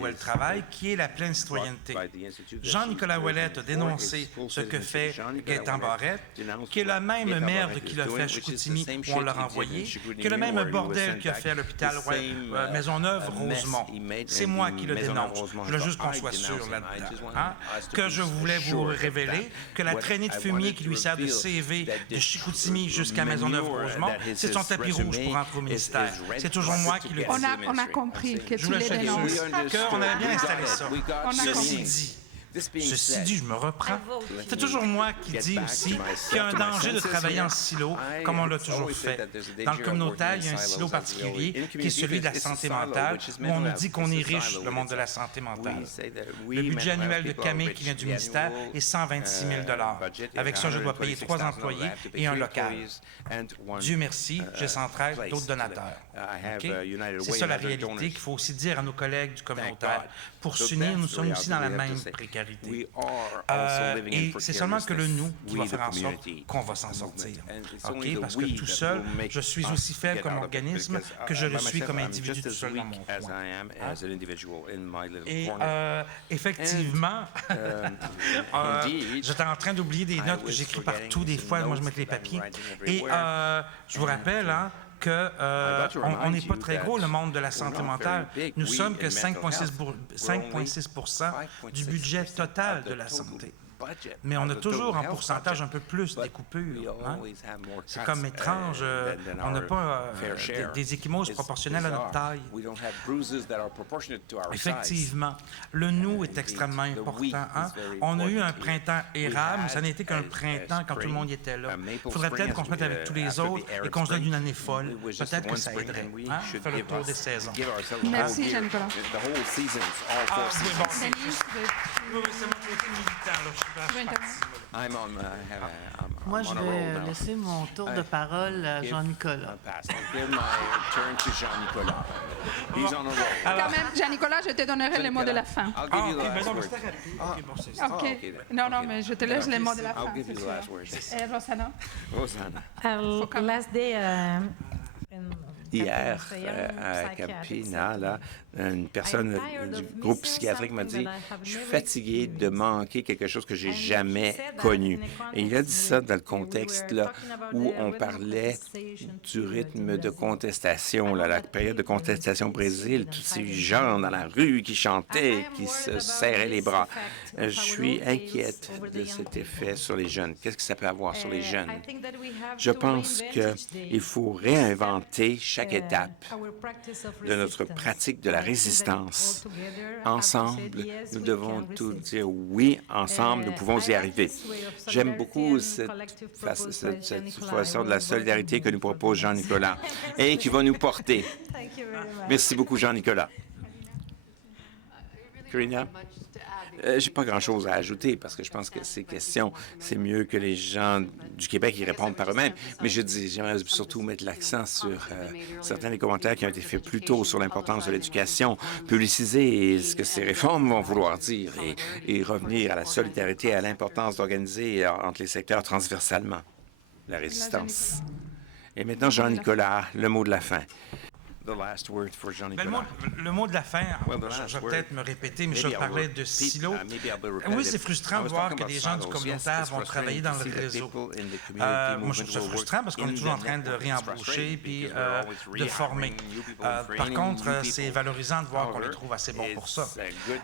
où elle travaille, qui est la pleine citoyenneté. Jean-Nicolas Ouellet a dénoncé ce que fait Gaétan Barrette, qui est la même merde qu'il a fait à Chicoutimi, où on l'a renvoyé, qui est le même bordel qu'il a fait à l'hôpital Maisonneuve-Rosemont. C'est moi qui le dénonce. Je voulais juste qu'on soit sûr là-dedans. Que je voulais vous révéler que la traînée de fumier qui lui sert de CV de Chicoutimi jusqu'à Maisonneuve-Rosemont, c'est son tapis rouge pour rentrer au ministère. C'est toujours moi qui le dis. On a compris que tu les dénonces. On avait bien installé ça. Ceci dit, je me reprends. C'est toujours moi qui dis aussi qu'il y a un danger de travailler en silo, comme on l'a toujours fait. Dans le communautaire, il y a un silo particulier qui est celui de la santé mentale, où on nous dit qu'on est riche, le monde de la santé mentale. Le budget annuel de Camille qui vient du ministère est 126 000 $. Avec ça, je dois payer 3 employés et un local. Dieu merci, j'ai 113 d'autres donateurs. Okay? C'est ça la réalité qu'il faut aussi dire à nos collègues du communautaire. Pour s'unir, nous sommes aussi dans la même précarité. Et c'est seulement que le nous qui va faire en sorte qu'on va s'en sortir. Okay? Parce que tout seul, je suis aussi faible comme organisme que je le suis comme individu tout seul dans mon coin. Et effectivement, j'étais en train d'oublier des notes que j'écris partout des fois. Moi, je mets les papiers. Et je vous rappelle, on n'est pas très gros, le monde de la santé mentale. Nous sommes que 5,6 % du budget total de la santé. Mais on a toujours en pourcentage un peu plus des coupures. C'est comme étrange. On n'a pas des échymoses proportionnelles à notre taille. Effectivement, le nous est extrêmement important. On a eu un printemps érable, mais ça n'a été qu'un printemps quand tout le monde y était là. Il faudrait peut-être qu'on se mette avec tous les autres et qu'on se donne une année folle. Peut-être que ça aiderait. Faire le tour des saisons. Merci, Jean-Nicolas. Moi, je vais laisser mon tour de parole à Jean-Nicolas. Quand même, Jean-Nicolas, je te donnerai les mots de la fin. OK. Non, mais je te laisse les mots de la fin. Et Rosanna? Last day, Hier, à Campina, là, une personne du groupe psychiatrique m'a dit « Je suis fatigué de manquer quelque chose que j'ai jamais connu. » Et il a dit ça dans le contexte là, où on parlait du rythme de contestation, là, la période de contestation au Brésil, tous ces gens dans la rue qui chantaient, qui se serraient les bras. Je suis inquiète de cet effet sur les jeunes. Qu'est-ce que ça peut avoir sur les jeunes? Je pense qu'il faut réinventer chaque étape de notre pratique de la résistance. Ensemble, nous devons tous dire oui, ensemble, nous pouvons y arriver. J'aime beaucoup cette façon de la solidarité que nous propose Jean-Nicolas et qui va nous porter. Merci beaucoup, Jean-Nicolas. Karina? Je n'ai pas grand-chose à ajouter parce que je pense que ces questions, c'est mieux que les gens du Québec y répondent par eux-mêmes. Mais j'aimerais surtout mettre l'accent sur certains des commentaires qui ont été faits plus tôt sur l'importance de l'éducation, publiciser ce que ces réformes vont vouloir dire et revenir à la solidarité et à l'importance d'organiser entre les secteurs transversalement la résistance. Et maintenant, Jean-Nicolas, le mot de la fin. Le mot de la fin, je vais peut-être me répéter, mais je parlais de silos. Oui, c'est frustrant de voir que des gens du communautaire vont travailler dans le réseau. Moi, je trouve ça frustrant parce qu'on est toujours en train de réembaucher puis de former. Par contre, c'est valorisant de voir qu'on les trouve assez bons pour ça.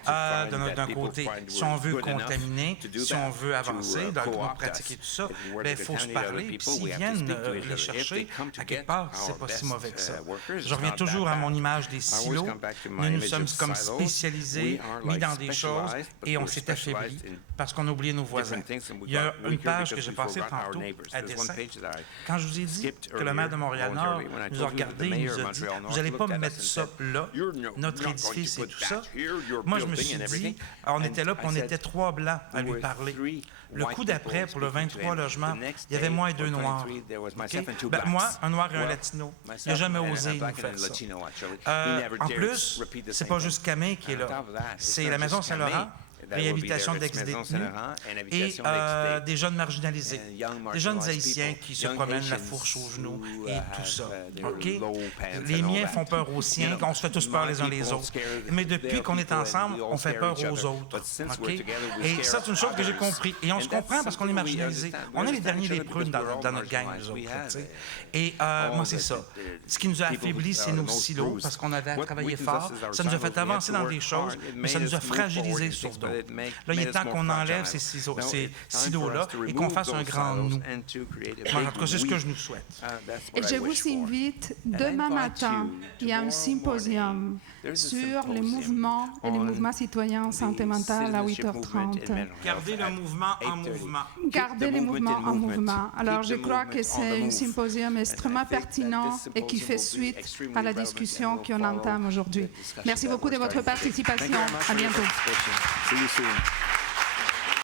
D'un côté, si on veut contaminer, si on veut avancer dans le groupe pratiquer tout ça, il faut se parler. Puis s'ils viennent les chercher, à quelque part, c'est pas si mauvais que ça. Je reviens toujours à mon image des silos. Nous nous sommes comme spécialisés, mis dans des choses, et on s'est affaibli parce qu'on a oublié nos voisins. Il y a une page que j'ai passée tantôt à dessin. Quand je vous ai dit que le maire de Montréal-Nord nous a regardés et nous a dit « Vous n'allez pas me mettre ça là, notre édifice et tout ça », moi, je me suis dit, on était là, puis on était 3 Blancs à lui parler. Le coup d'après, pour le 23 logements, il y avait moi et 2 Noirs. Okay? Moi, un Noir et un Latino. Il n'a jamais osé nous faire ça. En plus, c'est pas juste Camille qui est là. C'est la Maison Saint-Laurent, réhabilitation d'ex-détenus et des jeunes marginalisés, des jeunes Haïtiens qui se promènent la fourche aux genoux et tout ça. Okay? Les miens font peur aux siens, on se fait tous peur les uns les autres. Mais depuis qu'on est ensemble, on fait peur aux autres. Okay? Et ça, c'est une chose que j'ai compris. Et on se comprend parce qu'on est marginalisés. On est les derniers des prunes dans notre gang, nous autres. Et moi, c'est ça. Ce qui nous a affaiblis, c'est nos silos parce qu'on avait à travailler fort. Ça nous a fait avancer dans des choses, mais ça nous a fragilisés sur d'autres. Là, il est temps qu'on enlève ces silos-là et qu'on fasse un grand nous. En tout cas, c'est ce que je nous souhaite. Et je vous invite, demain matin, il y a un symposium sur les mouvements et les mouvements citoyens en santé mentale à 8h30. Gardez le mouvement en mouvement. Gardez les mouvements en mouvement. Alors, je crois que c'est un symposium extrêmement pertinent et qui fait suite à la discussion qu'on entame aujourd'hui. Merci beaucoup de votre participation. À bientôt. See you soon.